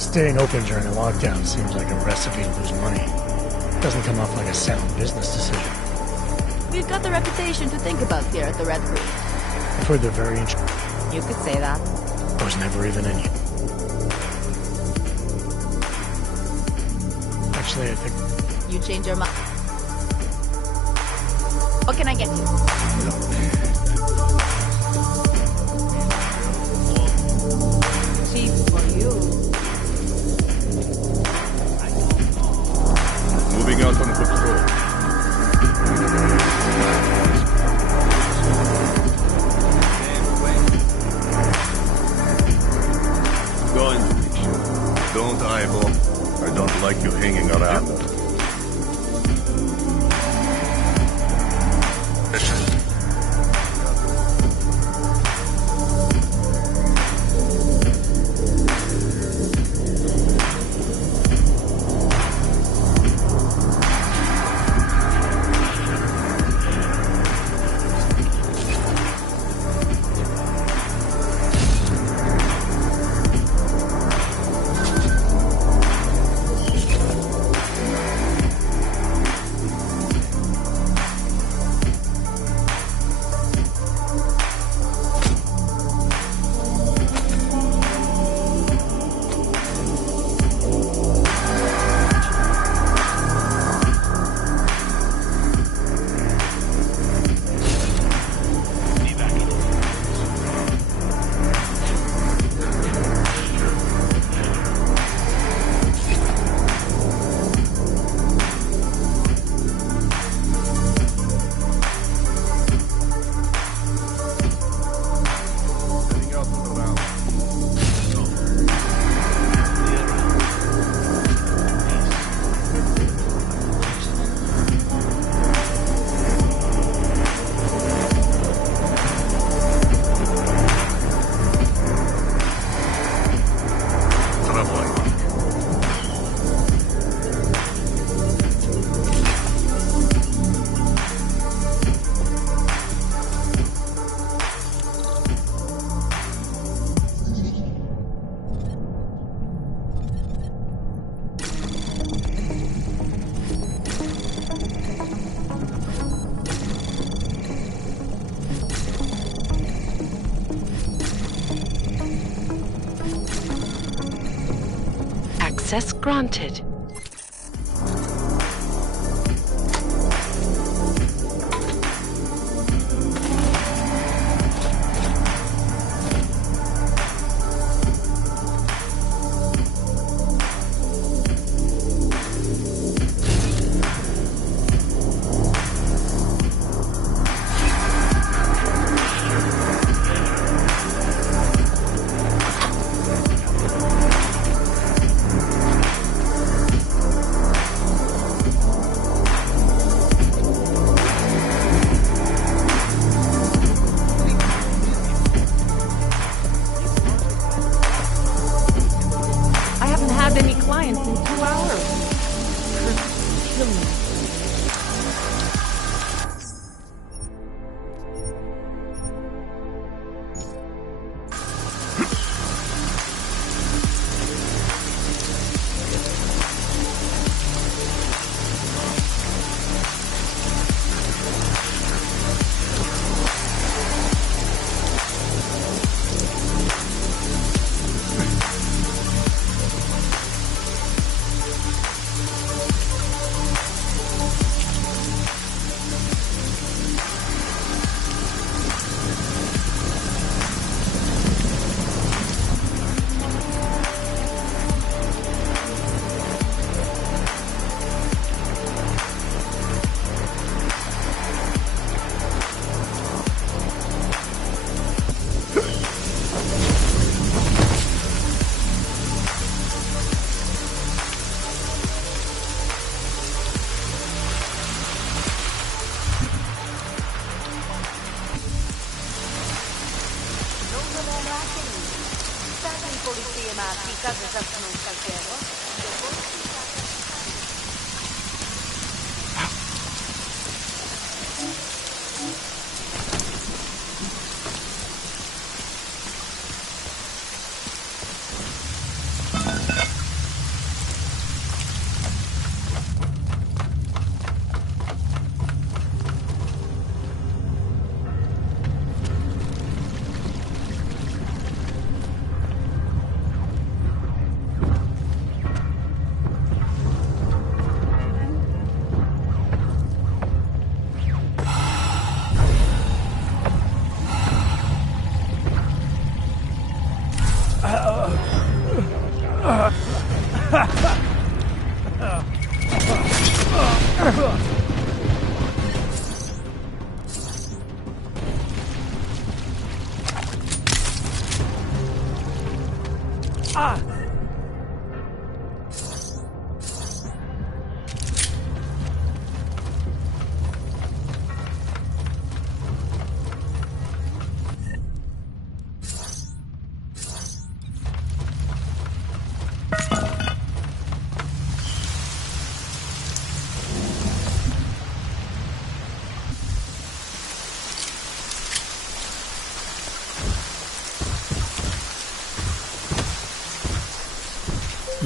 Staying open during a lockdown seems like a recipe to lose money. Doesn't come off like a sound business decision. We've got the reputation to think about here at the Red Queen. I've heard they're very interesting. You could say that. I was never even in you. Actually, I think... You change your mind. What can I get you? Cheap for you. Moving out on patrol. Going. Don't eyeball. I don't like you hanging around. Access granted.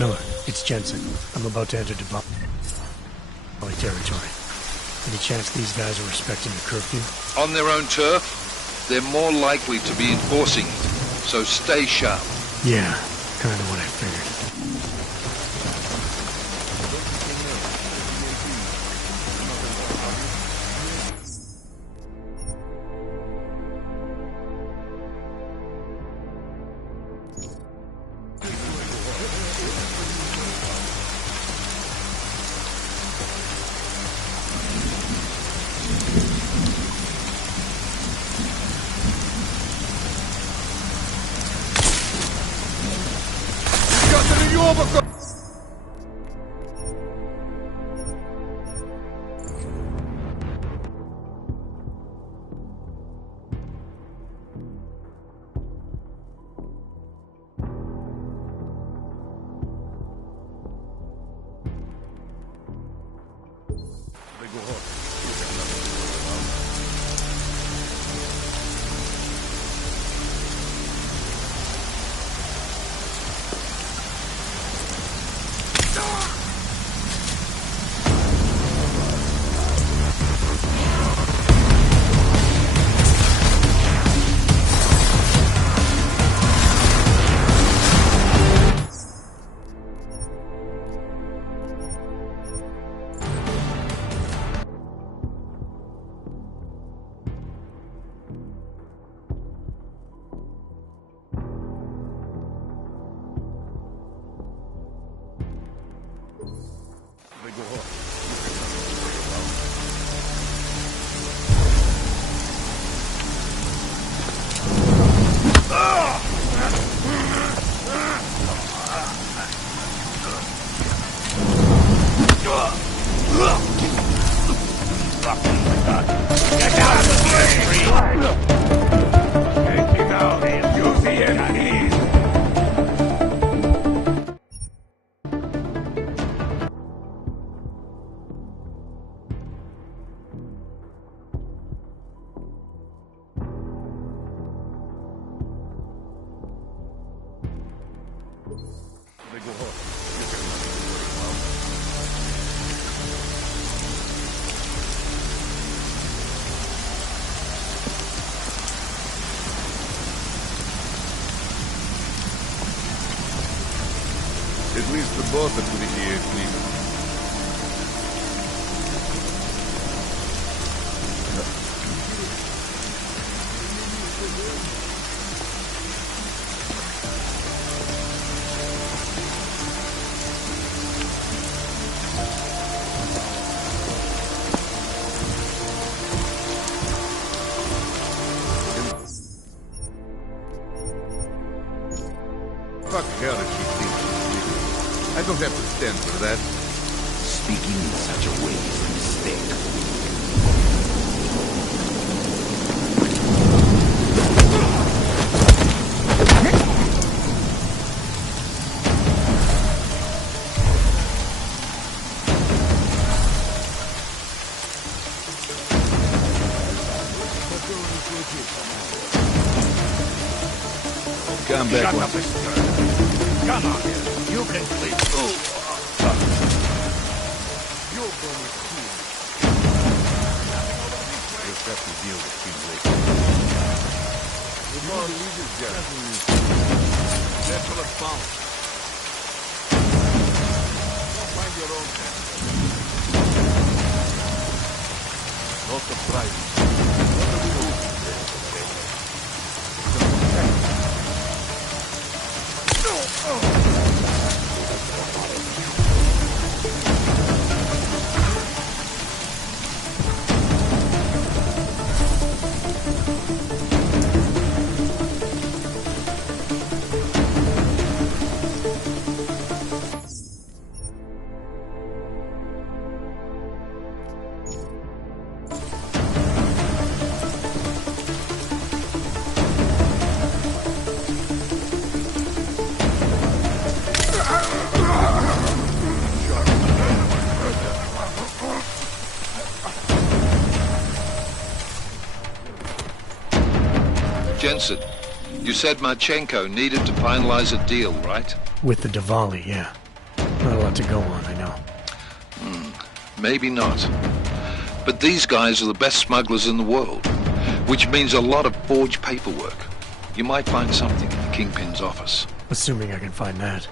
Miller, it's Jensen. I'm about to enter Dubai territory. Any chance these guys are respecting the curfew? On their own turf, they're more likely to be enforcing it, so stay sharp. Yeah, kind of what I figured. At least the boat that we here clean. Fuck her if she thinks she's legal. I don't have to stand for that. Speaking in such a way is a mistake. Come back once. Come on, you can sleep. You're going to kill me. Just have to deal with him later. The more leaders get. Desolate bound. Don't mind your own man. No surprise. What do we do? Jensen, you said Marchenko needed to finalize a deal, right? With the Diwali, yeah. Not a lot to go on, I know. Maybe not. But these guys are the best smugglers in the world, which means a lot of forged paperwork. You might find something in the Kingpin's office. Assuming I can find that.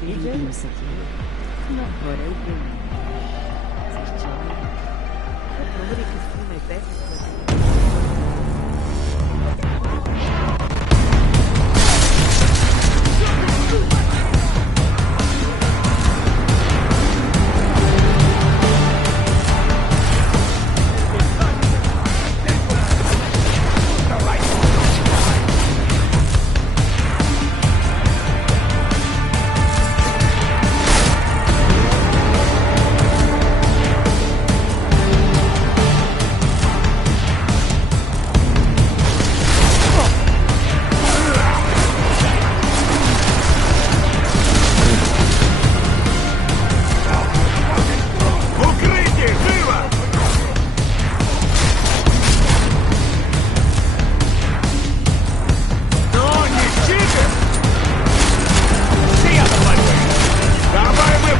Nobody can see my best.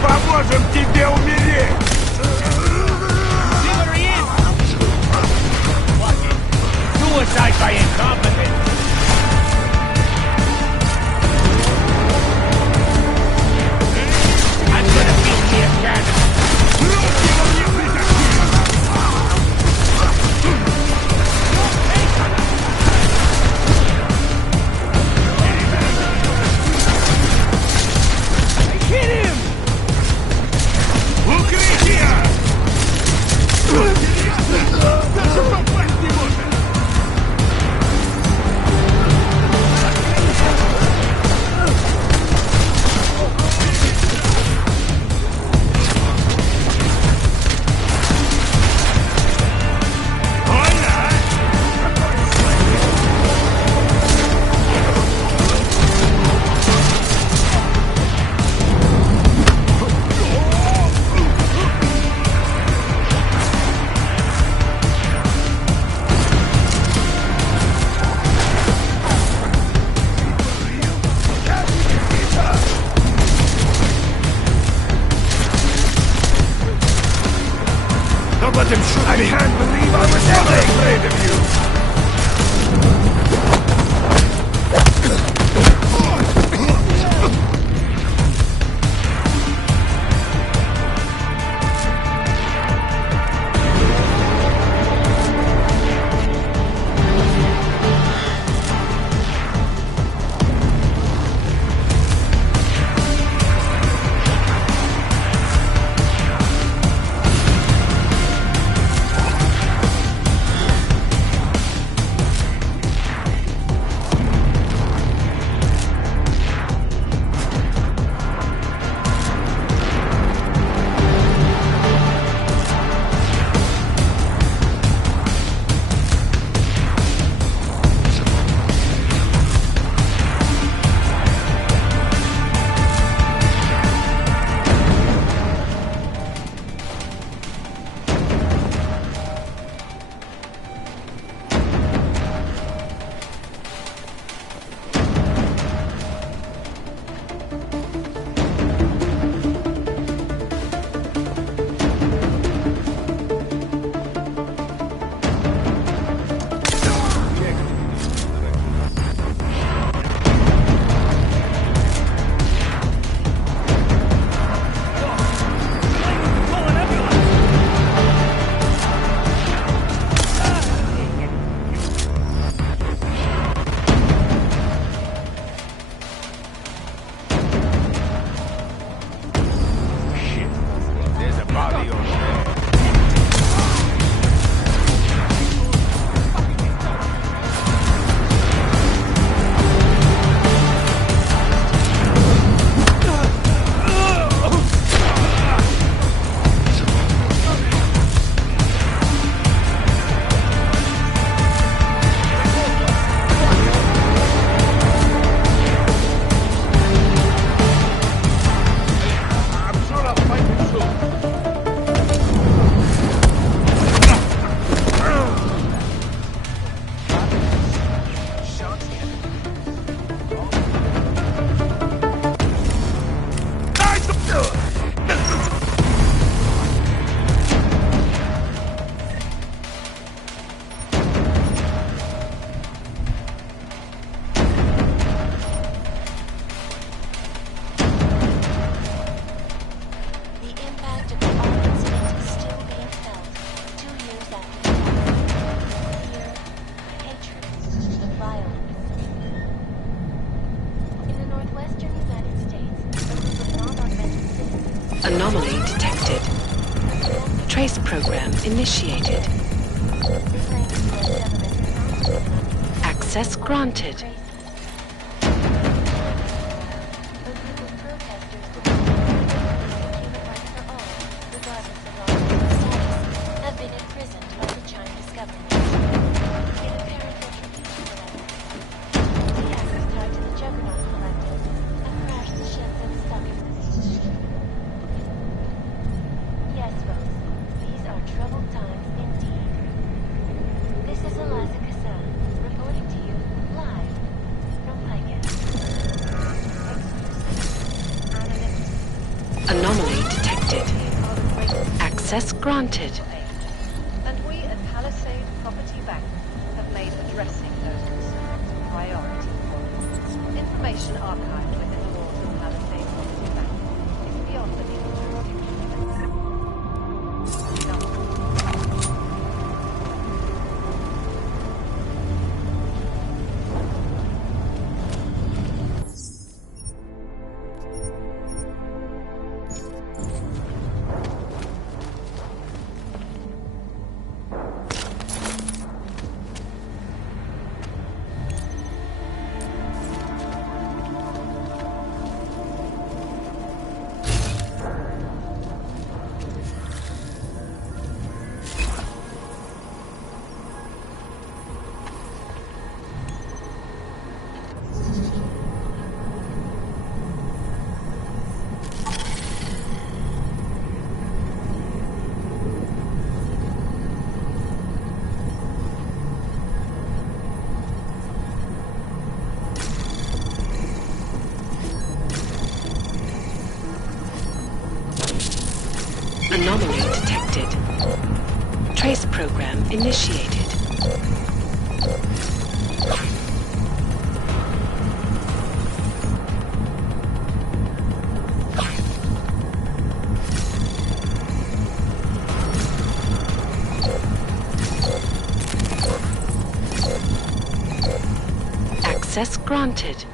Поможем тебе умереть! Suicide by incompetence! I'm gonna beat the academy! Hit him! Укрытие! Даже попасть не может! Don't let them shoot me! I can't believe I was ever afraid of you! Anomaly detected. Trace program initiated. Access granted. Anomaly detected. Access granted. And we at Palisade Property Bank have made addressing those concerns a priority. Information archived within the walls of Palisade Property Bank is beyond the legal jurisdiction. Anomaly detected. Trace program initiated. Access granted.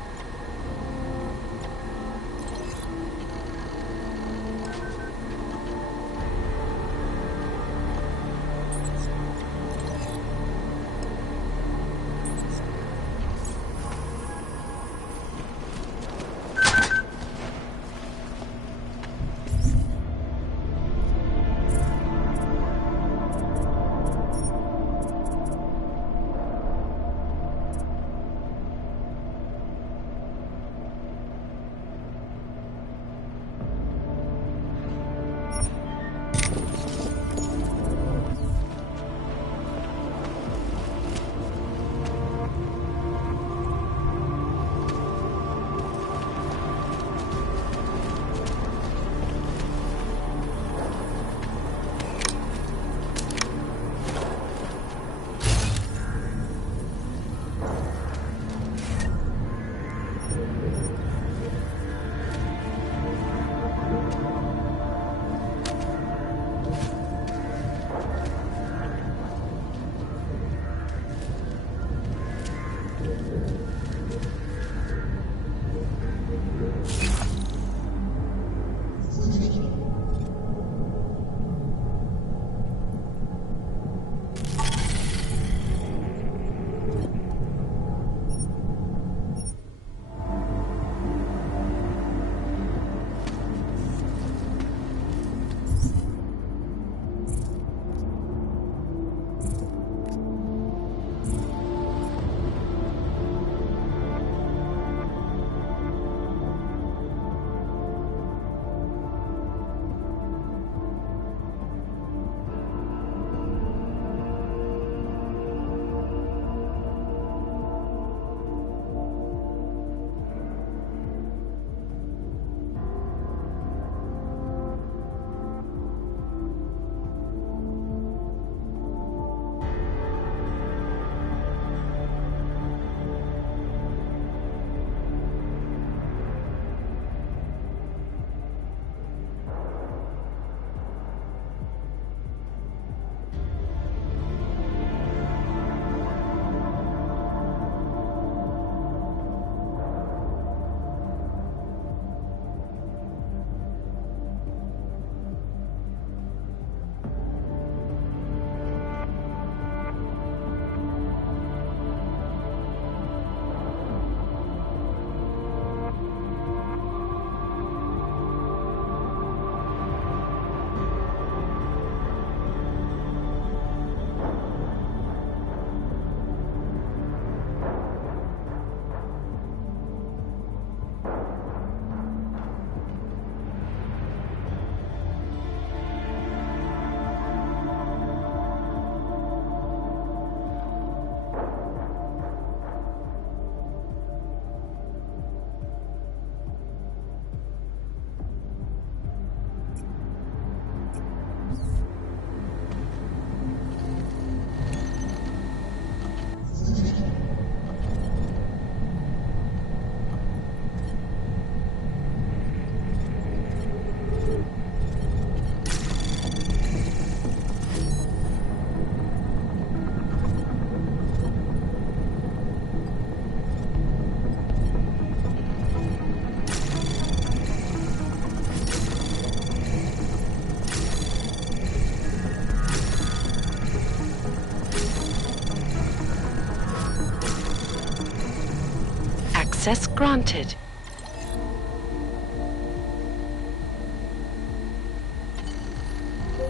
Access granted.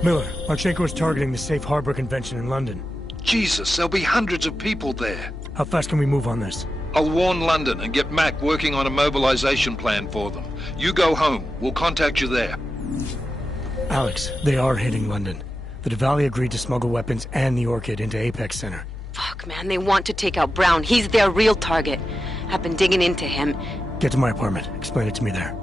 Miller, Marchenko is targeting the Safe Harbor Convention in London. Jesus, there'll be hundreds of people there. How fast can we move on this? I'll warn London and get Mac working on a mobilization plan for them. You go home. We'll contact you there. Alex, they are hitting London. The Diwali agreed to smuggle weapons and the Orchid into Apex Center. Fuck, man, they want to take out Brown. He's their real target. I've been digging into him. Get to my apartment. Explain it to me there.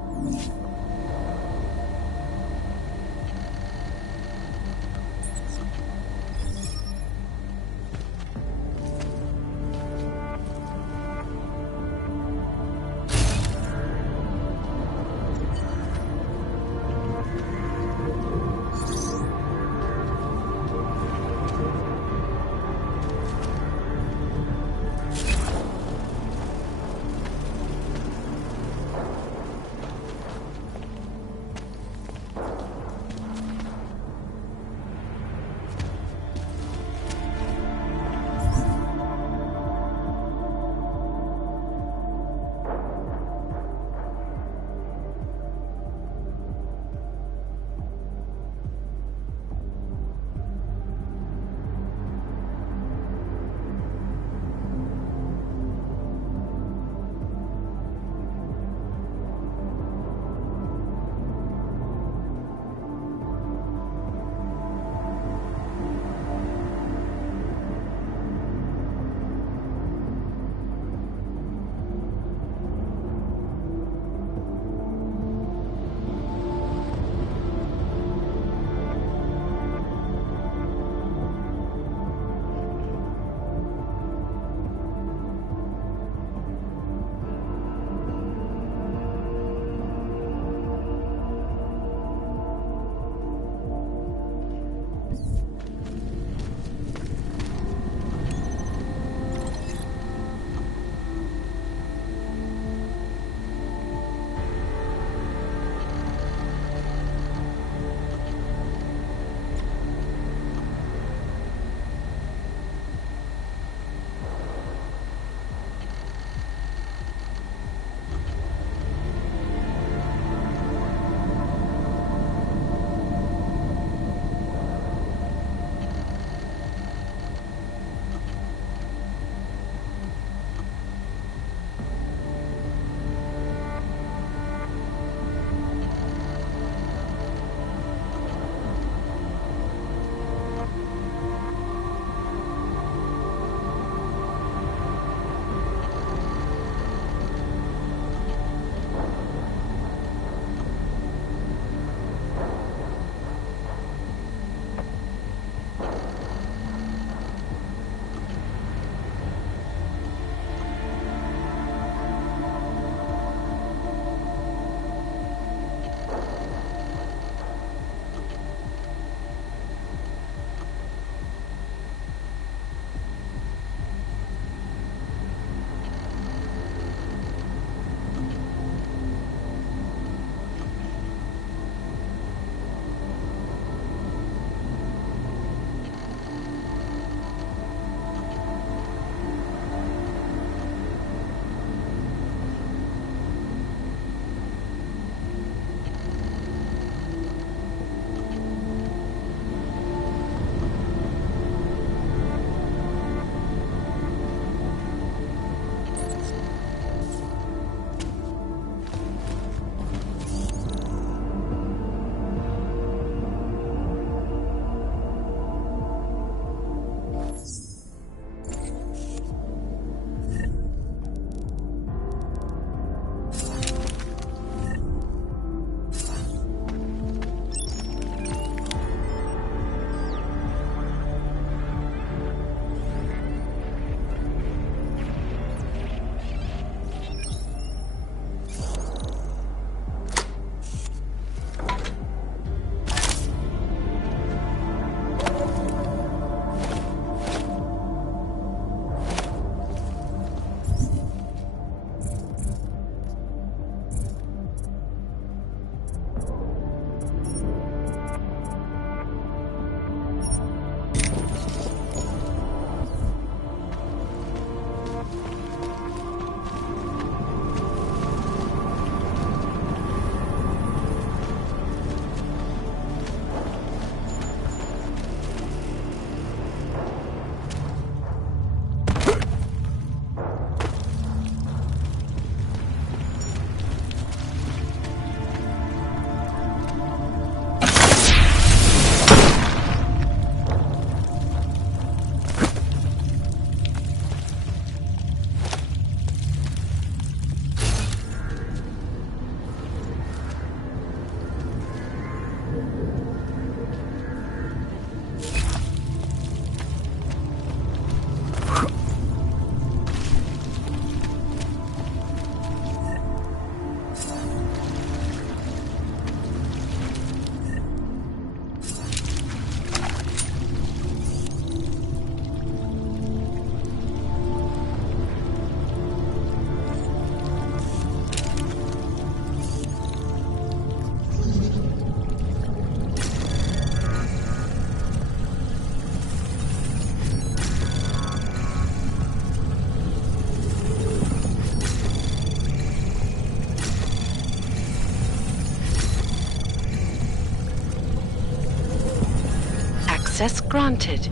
Access granted.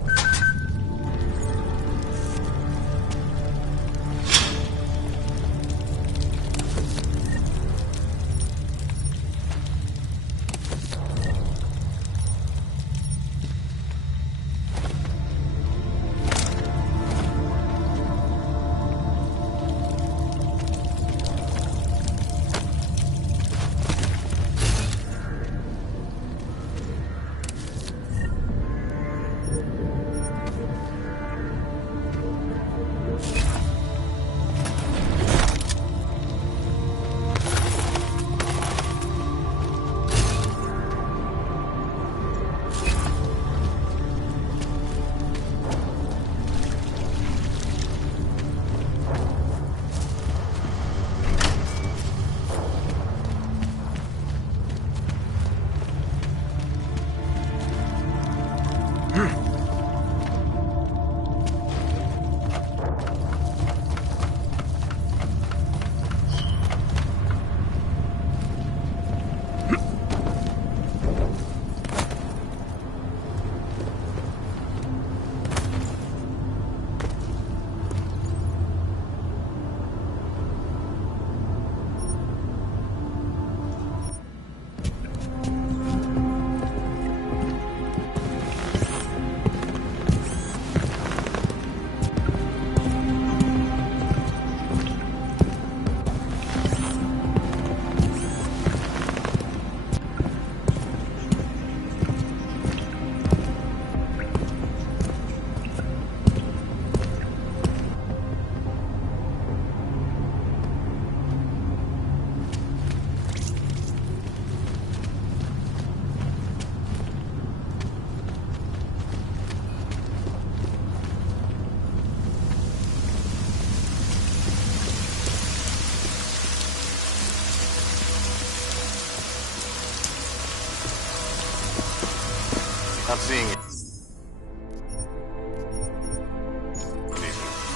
Not seeing it.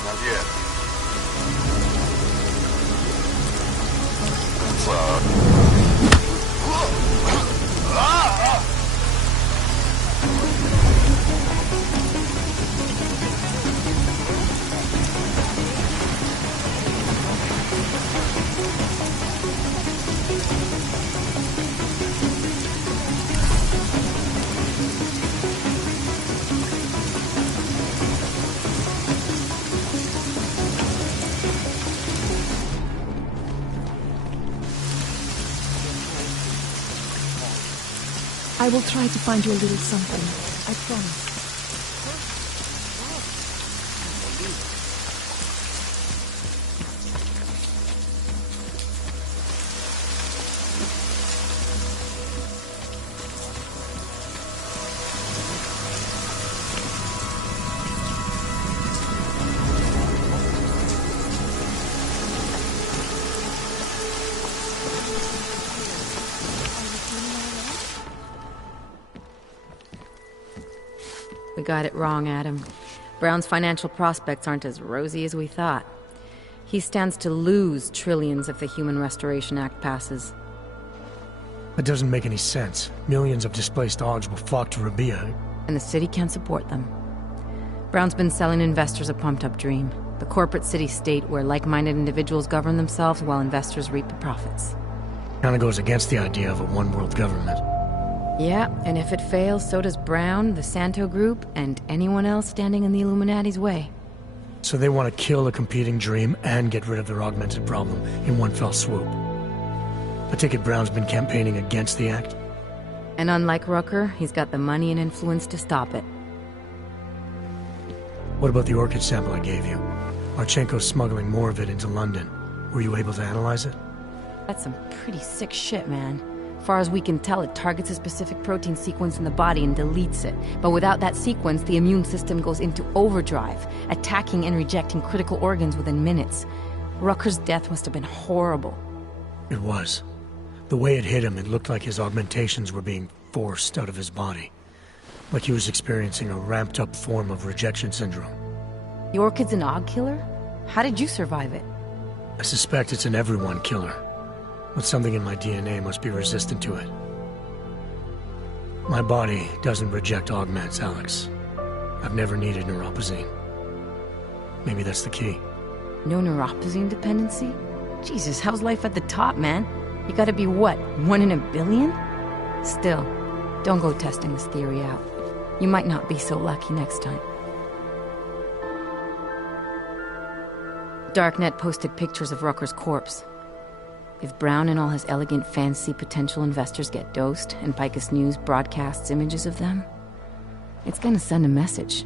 Not yet. I will try to find you a little something. I promise. We got it wrong, Adam. Brown's financial prospects aren't as rosy as we thought. He stands to lose trillions if the Human Restoration Act passes. That doesn't make any sense. Millions of displaced Augs will flock to Rabia. And the city can't support them. Brown's been selling investors a pumped-up dream. The corporate city-state where like-minded individuals govern themselves while investors reap the profits. Kinda goes against the idea of a one-world government. Yeah, and if it fails, so does Brown, the Santo Group, and anyone else standing in the Illuminati's way. So they want to kill a competing dream and get rid of their augmented problem in one fell swoop. I take it Brown's been campaigning against the act? And unlike Rucker, he's got the money and influence to stop it. What about the orchid sample I gave you? Marchenko's smuggling more of it into London. Were you able to analyze it? That's some pretty sick shit, man. Far as we can tell, it targets a specific protein sequence in the body and deletes it. But without that sequence, the immune system goes into overdrive, attacking and rejecting critical organs within minutes. Rucker's death must have been horrible. It was. The way it hit him, it looked like his augmentations were being forced out of his body. Like he was experiencing a ramped-up form of rejection syndrome. The orchid's an Aug killer? How did you survive it? I suspect it's an everyone killer. But something in my DNA must be resistant to it. My body doesn't reject augments, Alex. I've never needed neuropazine. Maybe that's the key. No neuropazine dependency? Jesus, how's life at the top, man? You gotta be what, 1 in a billion? Still, don't go testing this theory out. You might not be so lucky next time. Darknet posted pictures of Rucker's corpse. If Brown and all his elegant, fancy potential investors get dosed, and Picus News broadcasts images of them, it's gonna send a message.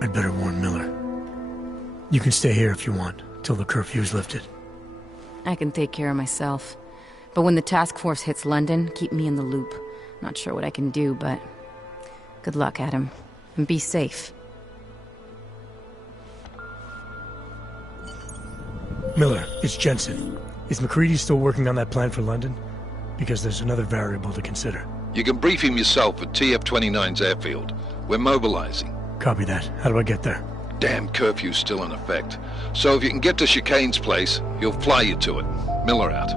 I'd better warn Miller. You can stay here if you want, till the curfew's lifted. I can take care of myself. But when the task force hits London, keep me in the loop. Not sure what I can do, but... good luck, Adam. And be safe. Miller, it's Jensen. Is McCready still working on that plan for London? Because there's another variable to consider. You can brief him yourself at TF-29's airfield. We're mobilizing. Copy that. How do I get there? Damn curfew's still in effect. So if you can get to Chicane's place, he'll fly you to it. Miller out.